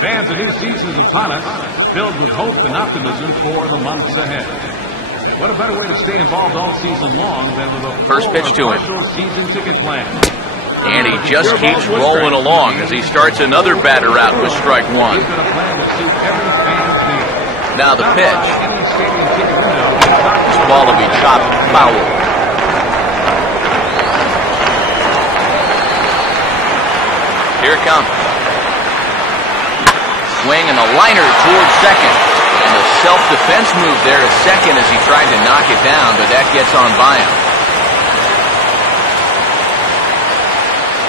Fans, a new season is upon us, filled with hope and optimism for the months ahead. What a better way to stay involved all season long than with a first pitch to him. Season ticket plan. And he just keeps rolling along as he starts another batter out with strike 1. Now the pitch. This ball will be chopped foul. Here it comes. Swing and a liner towards second. And a self-defense move there at second as he tried to knock it down, but that gets on by him.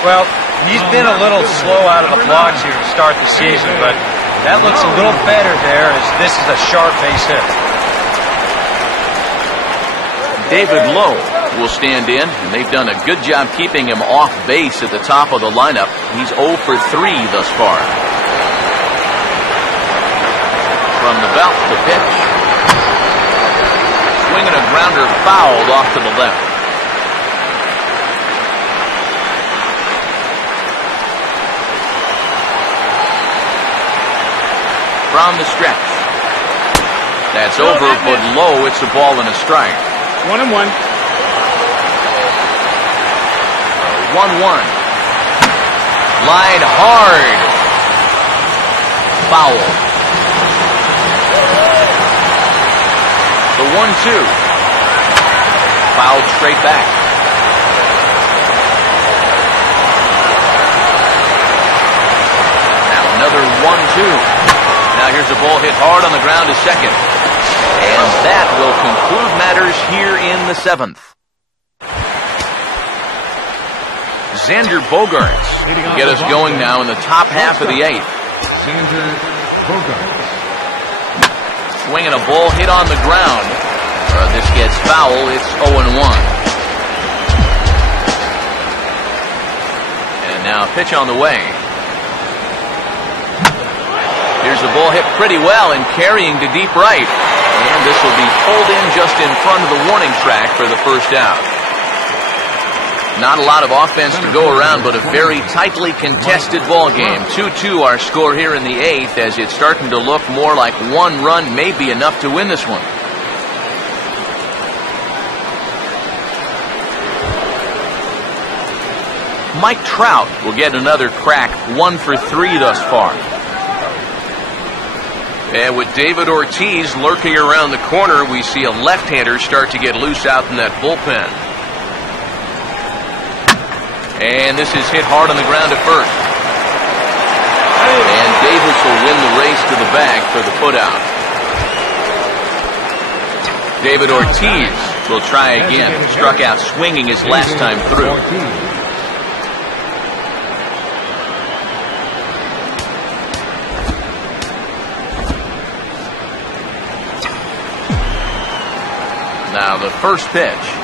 Well, he's been a little slow out of the blocks here to start the season, but that looks a little better there as this is a sharp base hit. David Lowe will stand in, and they've done a good job keeping him off base at the top of the lineup. He's 0 for 3 thus far. From the belt, the pitch. Swinging a grounder fouled off to the left. From the stretch. That's over, but low. It's a ball and a strike. 1-1. 1-1. Line hard. Foul. The 1-2. Fouled straight back. Now another 1-2. Now here's a ball hit hard on the ground to second. And that will conclude matters here in the 7th. Xander Bogaerts will get us going now in the top half of the 8th. Xander Bogaerts. Swinging a ball hit on the ground. This gets foul. It's 0-1. And now a pitch on the way. Here's the ball hit pretty well and carrying to deep right. And this will be pulled in just in front of the warning track for the first out. Not a lot of offense to go around, but a very tightly contested ball game. 2-2 our score here in the 8th, as it's starting to look more like one run may be enough to win this one. Mike Trout will get another crack, 1 for 3 thus far. And with David Ortiz lurking around the corner, we see a left-hander start to get loose out in that bullpen. And this is hit hard on the ground at first. And Davis will win the race to the bag for the putout. David Ortiz will try again. Struck out swinging his last time through. Now the first pitch.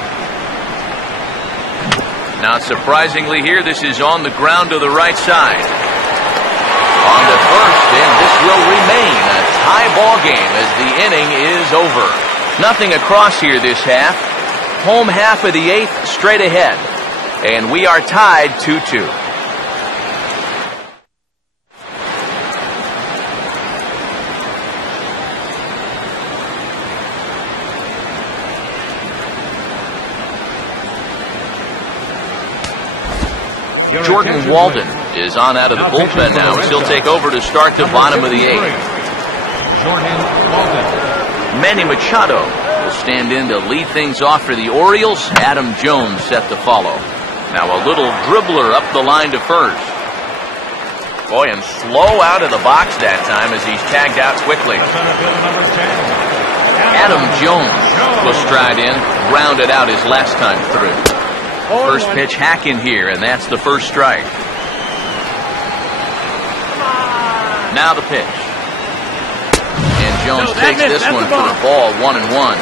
Not surprisingly here, this is on the ground to the right side. On to first, and this will remain a tie ball game as the inning is over. Nothing across here this half. Home half of the 8th straight ahead. And we are tied 2-2. Jordan Walden is on out of the bullpen now. He'll take over to start the bottom of the 8th. Jordan Walden. Manny Machado will stand in to lead things off for the Orioles. Adam Jones set to follow. Now a little dribbler up the line to first. Boy, and slow out of the box that time as he's tagged out quickly. Adam Jones will stride in, grounded out his last time through. First pitch hack in here, and that's the first strike. Now the pitch. And Jones takes this one for a ball, 1-1.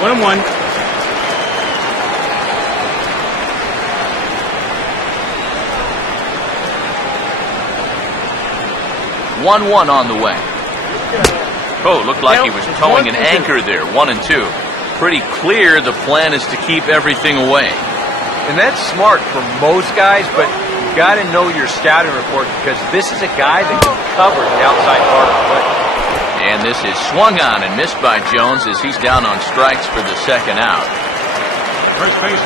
1-1. 1-1 on the way. Oh, looked like he was towing an anchor there, 1-2. Pretty clear the plan is to keep everything away. And that's smart for most guys, but you got to know your scouting report because this is a guy that can cover the outside part of the plate. And this is swung on and missed by Jones as he's down on strikes for the second out.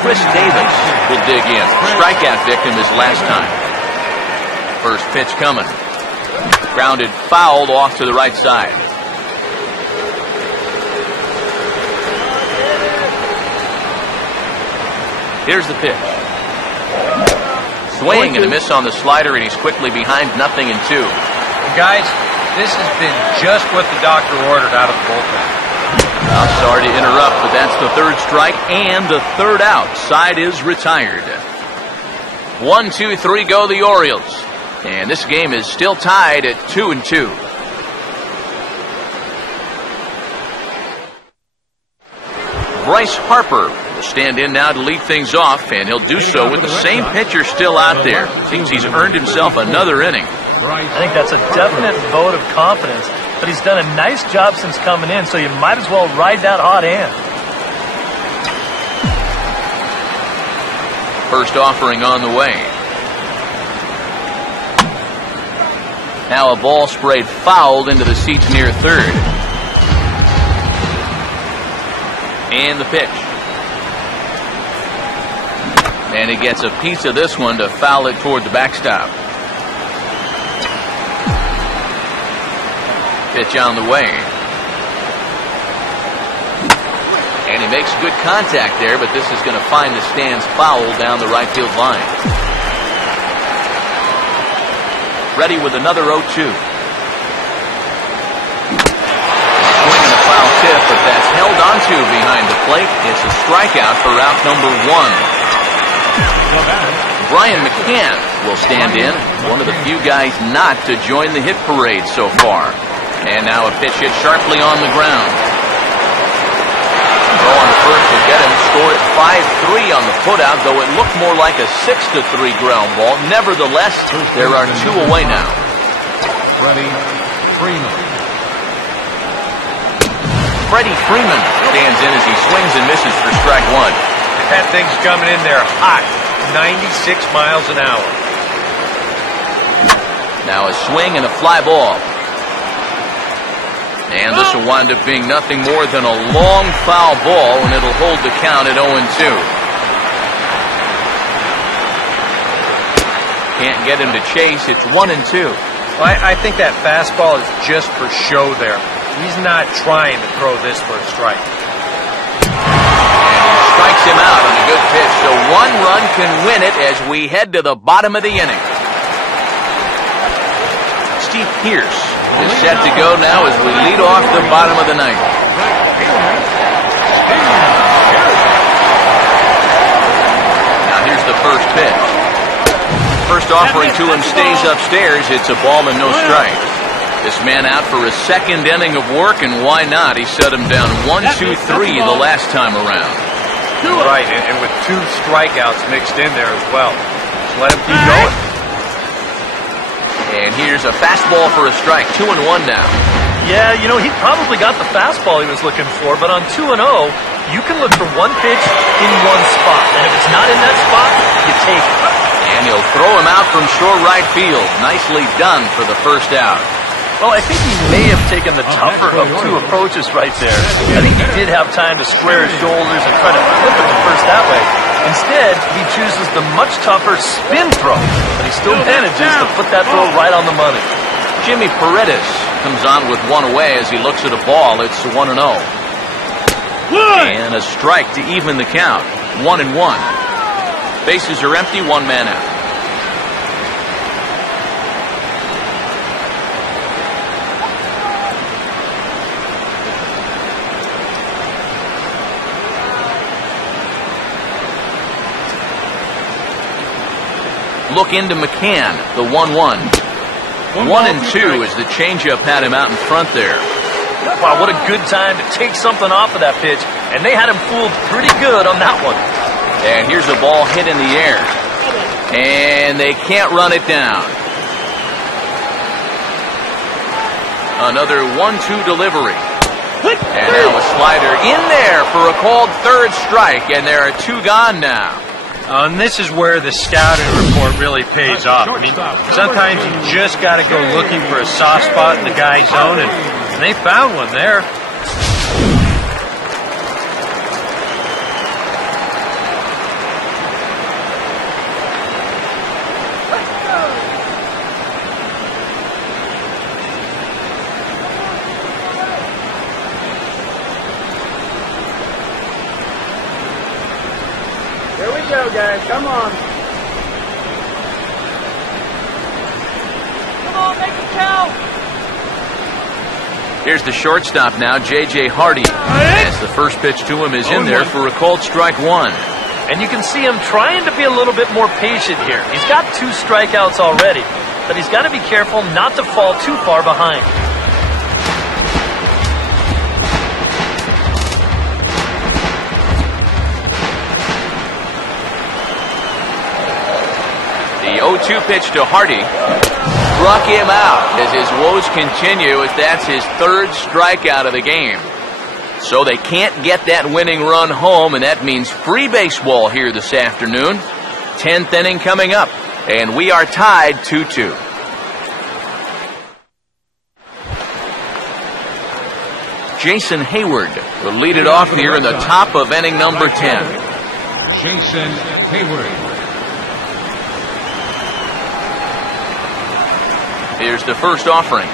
Chris Davis will dig in. Strikeout victim his last time. First pitch coming. Grounded fouled off to the right side. Here's the pitch. Swing and a miss on the slider, and he's quickly behind 0-2. Guys, this has been just what the doctor ordered out of the bullpen. I'm sorry to interrupt, but that's the third strike and the third out. Side is retired. 1-2-3 go the Orioles. And this game is still tied at 2-2. Bryce Harper will stand in now to lead things off, and he'll do so with the same pitcher still out there. Seems he's earned himself another inning. I think that's a definite vote of confidence, but he's done a nice job since coming in, so you might as well ride that hot hand. First offering on the way. Now a ball sprayed fouled into the seats near third. And the pitch. And he gets a piece of this one to foul it toward the backstop. Pitch on the way. And he makes good contact there, but this is going to find the stands foul down the right field line. Ready with another 0-2. Swing and a foul tip, but that's held onto behind the plate. It's a strikeout for out number 1. Brian McCann will stand in, one of the few guys not to join the hit parade so far. And now a pitch hit sharply on the ground. Throw on first will get him. Scored at 5-3 on the putout, though it looked more like a 6-3 ground ball. Nevertheless, there are 2 away now. Ready, Freeman. Freddie Freeman stands in as he swings and misses for strike one. They've had things coming in there hot, 96 miles an hour. Now a swing and a fly ball. And this will wind up being nothing more than a long foul ball, and it'll hold the count at 0-2. Can't get him to chase. It's 1-2. Well, I think that fastball is just for show there. He's not trying to throw this for a strike. And he strikes him out on a good pitch, so one run can win it as we head to the bottom of the inning. Steve Pierce is set to go now as we lead off the bottom of the ninth. Now here's the first pitch. First offering to him stays upstairs. It's a ball and no strike. This man out for a second inning of work, and why not? He set him down 1-2-3 the last time around. Right, and with 2 strikeouts mixed in there as well. Just let him keep going. And here's a fastball for a strike. 2-1 now. Yeah, you know, he probably got the fastball he was looking for, but on 2-0, you can look for one pitch in one spot. And if it's not in that spot, you take it. And he'll throw him out from short right field. Nicely done for the first out. Well, I think he may have taken the tougher of 2 approaches right there. I think he did have time to square his shoulders and try to flip it to first that way. Instead, he chooses the much tougher spin throw, but he still manages to put that throw right on the money. Jimmy Paredes comes on with one away as he looks at a ball. It's 1-0. And a strike to even the count. 1-1. Bases are empty, one man out. Look into McCann, the 1-1. 1-2 as the changeup had him out in front there. Wow, what a good time to take something off of that pitch. And they had him fooled pretty good on that one. And here's a ball hit in the air. And they can't run it down. Another 1-2 delivery. And now a slider in there for a called third strike. And there are 2 gone now. And this is where the scouting report really pays off. I mean, sometimes you just got to go looking for a soft spot in the guy's zone, and they found one there. Here we go, guys. Come on. Come on, make it count. Here's the shortstop now, J.J. Hardy. As the first pitch to him is in there for a called strike 1. And you can see him trying to be a little bit more patient here. He's got 2 strikeouts already, but he's got to be careful not to fall too far behind. The 0-2 pitch to Hardy struck him out as his woes continue, as that's his 3rd strikeout of the game. So they can't get that winning run home, and that means free baseball here this afternoon. 10th inning coming up, and we are tied 2-2. Jason Hayward will lead it off here in the top of inning number 10. Jason Hayward. Here's the first offering.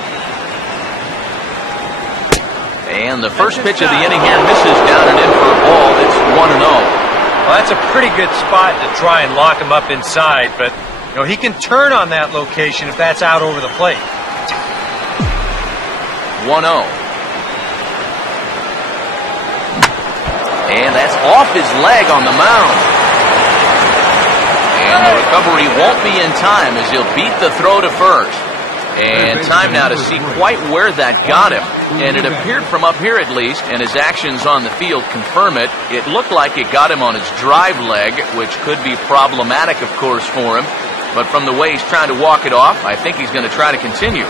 And the first pitch of the inning here misses down and in for a ball. It's 1-0. Well, that's a pretty good spot to try and lock him up inside, but you know he can turn on that location if that's out over the plate. 1-0. And that's off his leg on the mound. And the recovery won't be in time as he'll beat the throw to first. And time now to see quite where that got him. And it appeared from up here at least, and his actions on the field confirm it, it looked like it got him on his drive leg, which could be problematic, of course, for him. But from the way he's trying to walk it off, I think he's going to try to continue.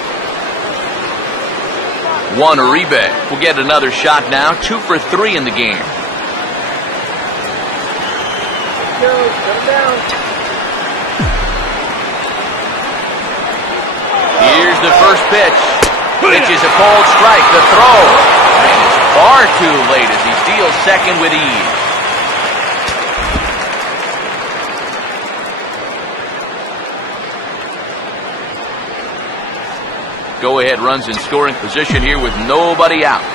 One Uribe will get another shot now. 2 for 3 in the game. Go, settle down. Here's the first pitch. Pitch is a cold strike. The throw. And it's far too late as he steals second with ease. Go-ahead runs in scoring position here with nobody out.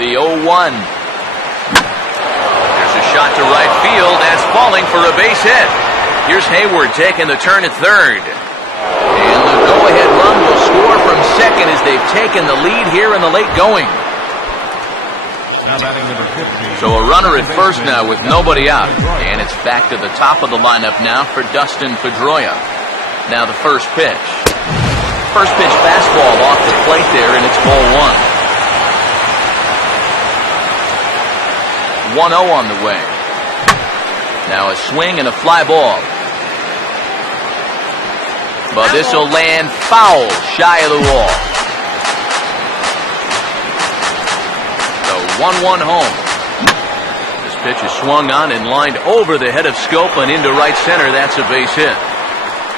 The 0-1. There's a shot to right field. That's falling for a base hit. Here's Hayward taking the turn at third. And the go-ahead run will score from second as they've taken the lead here in the late going. Now batting number 15. So a runner at first now with nobody out. And it's back to the top of the lineup now for Dustin Pedroia. Now the first pitch. First pitch fastball off the plate there, and it's ball 1. 1-0 on the way. Now a swing and a fly ball. But this will land foul shy of the wall. So 1-1 home. This pitch is swung on and lined over the head of Scope and into right center. That's a base hit.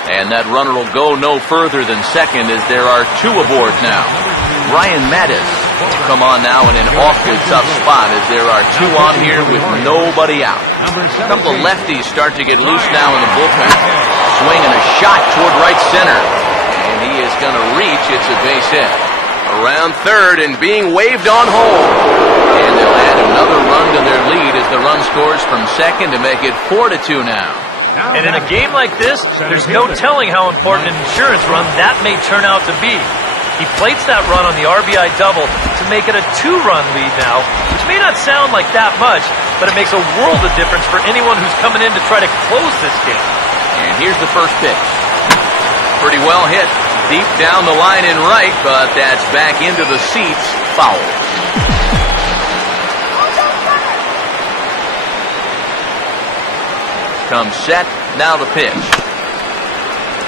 And that runner will go no further than second as there are 2 aboard now. Ryan Mattis will come on now in an awfully tough spot as there are 2 on here with nobody out. A couple of lefties start to get loose now in the bullpen. Swing and a shot toward right center. And he is going to reach. It's a base hit. Around third and being waved on home. And they'll add another run to their lead as the run scores from second to make it 4-2 now. And in a game like this, there's no telling how important an insurance run that may turn out to be. He plates that run on the RBI double to make it a 2-run lead now, which may not sound like that much, but it makes a world of difference for anyone who's coming in to try to close this game. And here's the first pitch. Pretty well hit. Deep down the line in right, but that's back into the seats. Foul. Comes set, now the pitch.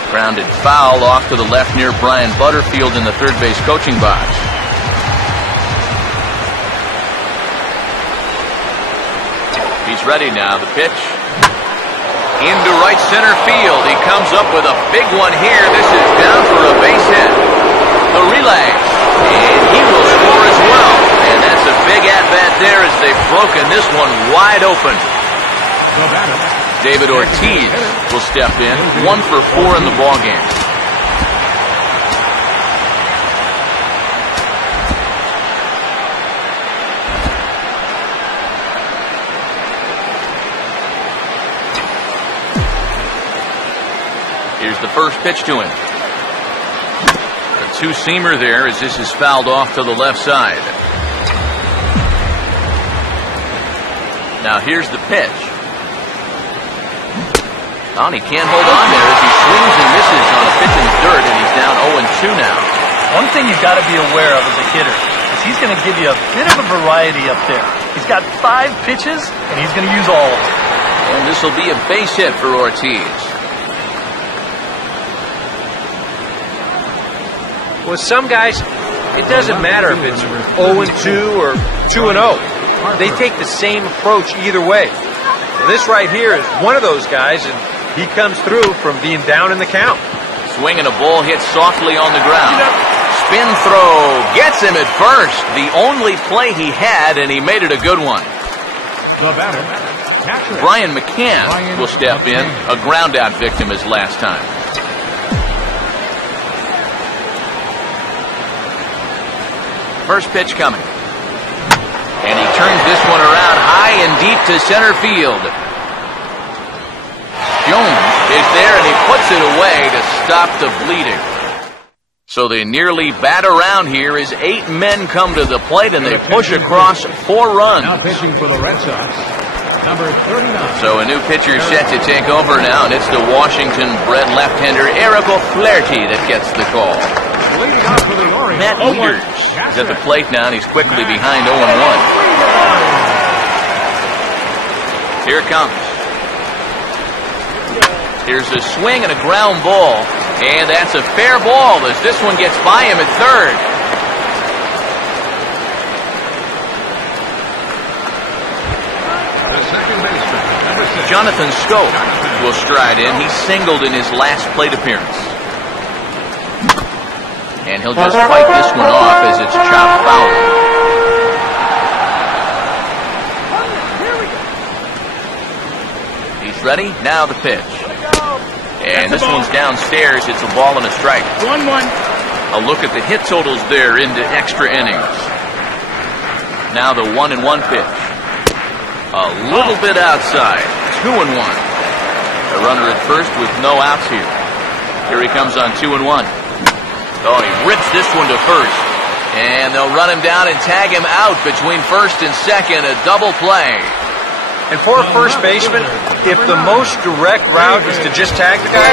Grounded foul off to the left near Brian Butterfield in the third base coaching box. He's ready now, the pitch. Into right center field. He comes up with a big one here. This is down for a base hit. The relay. And he will score as well. And that's a big at-bat there as they've broken this one wide open. The batter, David Ortiz will step in. 1 for 4 in the ballgame. Here's the first pitch to him. A 2-seamer there as this is fouled off to the left side. Now here's the pitch. Oh, and he can't hold on there as he swings and misses on a pitch in the dirt, and he's down 0-2 now. One thing you've got to be aware of as a hitter is he's going to give you a bit of a variety up there. He's got 5 pitches, and he's going to use all of them. And this will be a base hit for Ortiz. With some guys, it doesn't matter if it's 0-2 or 2-0. They take the same approach either way. This right here is one of those guys, and he comes through from being down in the count. Swing and a ball hit softly on the ground. Spin throw gets him at first. The only play he had, and he made it a good one. the batter, catcher. Brian McCann will step in. A ground out victim as last time. First pitch coming. And he turns this one around high and deep to center field. Jones is there and he puts it away to stop the bleeding. So they nearly bat around here as 8 men come to the plate and they push across 4 runs. Now pitching for the Red Sox, number 39. So a new pitcher set to take over now, and it's the Washington-bred left-hander Eric O'Flaherty that gets the call. Leading off for the Orioles, Matt Wieters is at the plate now, and he's quickly behind 0-1. Here it comes. Here's a swing and a ground ball, and that's a fair ball as this one gets by him at third. Jonathan Scope will stride in. He singled in his last plate appearance. And he'll just fight this one off as it's chopped foul. He's ready. Now the pitch. And this one's downstairs. It's a ball and a strike. 1-1. A look at the hit totals there into extra innings. Now the 1-1 pitch. A little bit outside. 2-1. A runner at first with no outs here. Here he comes on 2-1. Oh, he rips this one to first. And they'll run him down and tag him out between first and second. A double play. And for a first baseman, if the most direct route is to just tag the guy,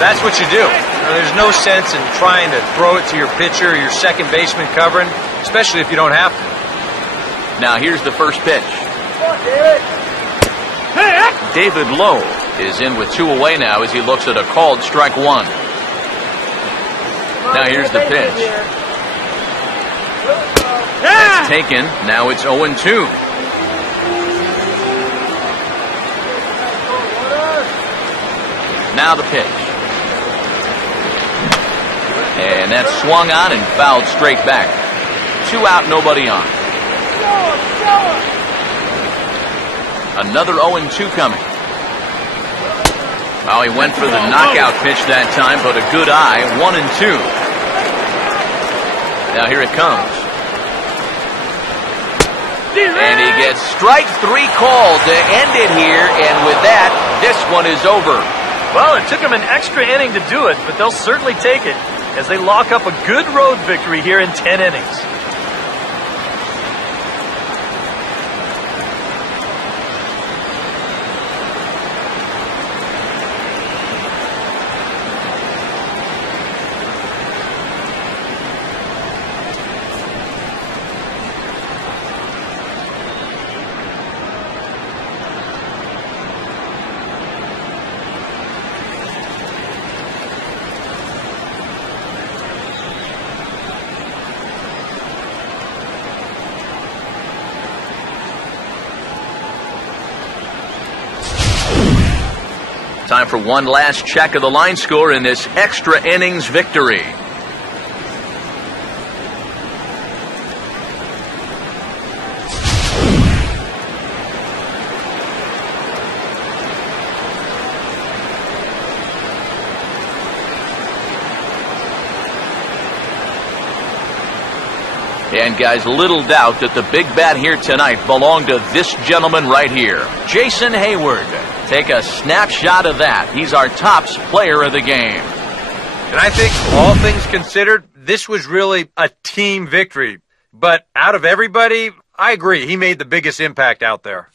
that's what you do. There's no sense in trying to throw it to your pitcher or your second baseman covering, especially if you don't have to. Now here's the first pitch. David Lowe is in with 2 away now as he looks at a called strike 1. Now here's the pitch. That's taken. Now it's 0-2. Now the pitch. And that's swung on and fouled straight back. 2 out, nobody on. Another 0-2 coming. Well, he went for the knockout pitch that time, but a good eye. 1-2. Now here it comes. And he gets strike 3 called to end it here, and with that, this one is over. Well, it took them an extra inning to do it, but they'll certainly take it as they lock up a good road victory here in 10 innings. Time for one last check of the line score in this extra innings victory. And guys, little doubt that the big bat here tonight belonged to this gentleman right here, Jason Hayward. Take a snapshot of that. He's our tops player of the game. And I think, all things considered, this was really a team victory. But out of everybody, I agree, he made the biggest impact out there.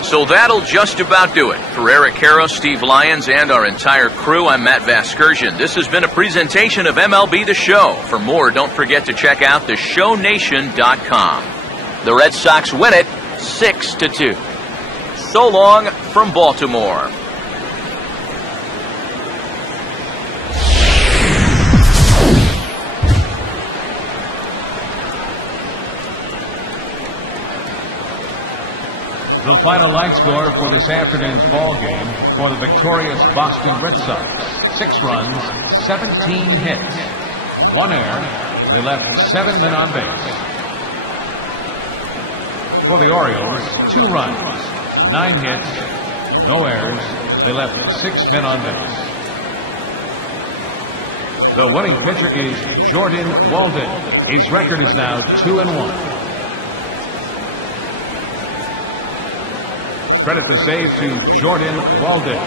So that'll just about do it. For Eric Caro, Steve Lyons, and our entire crew, I'm Matt Vasgersian. This has been a presentation of MLB The Show. For more, don't forget to check out theshownation.com. The Red Sox win it 6-2. So long from Baltimore. The final line score for this afternoon's ball game for the victorious Boston Red Sox: 6 runs, 17 hits, 1 error. They left 7 men on base. For the Orioles, 2 runs, 9 hits, no errors. They left 6 men on base. The winning pitcher is Jordan Walden. His record is now 2-1. Credit the save to Jordan Walden.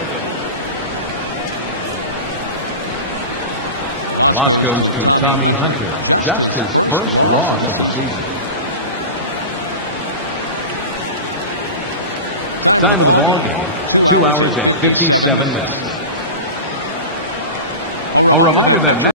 Loss goes to Tommy Hunter. Just his first loss of the season. Time of the ball game, 2 hours and 57 minutes. A reminder that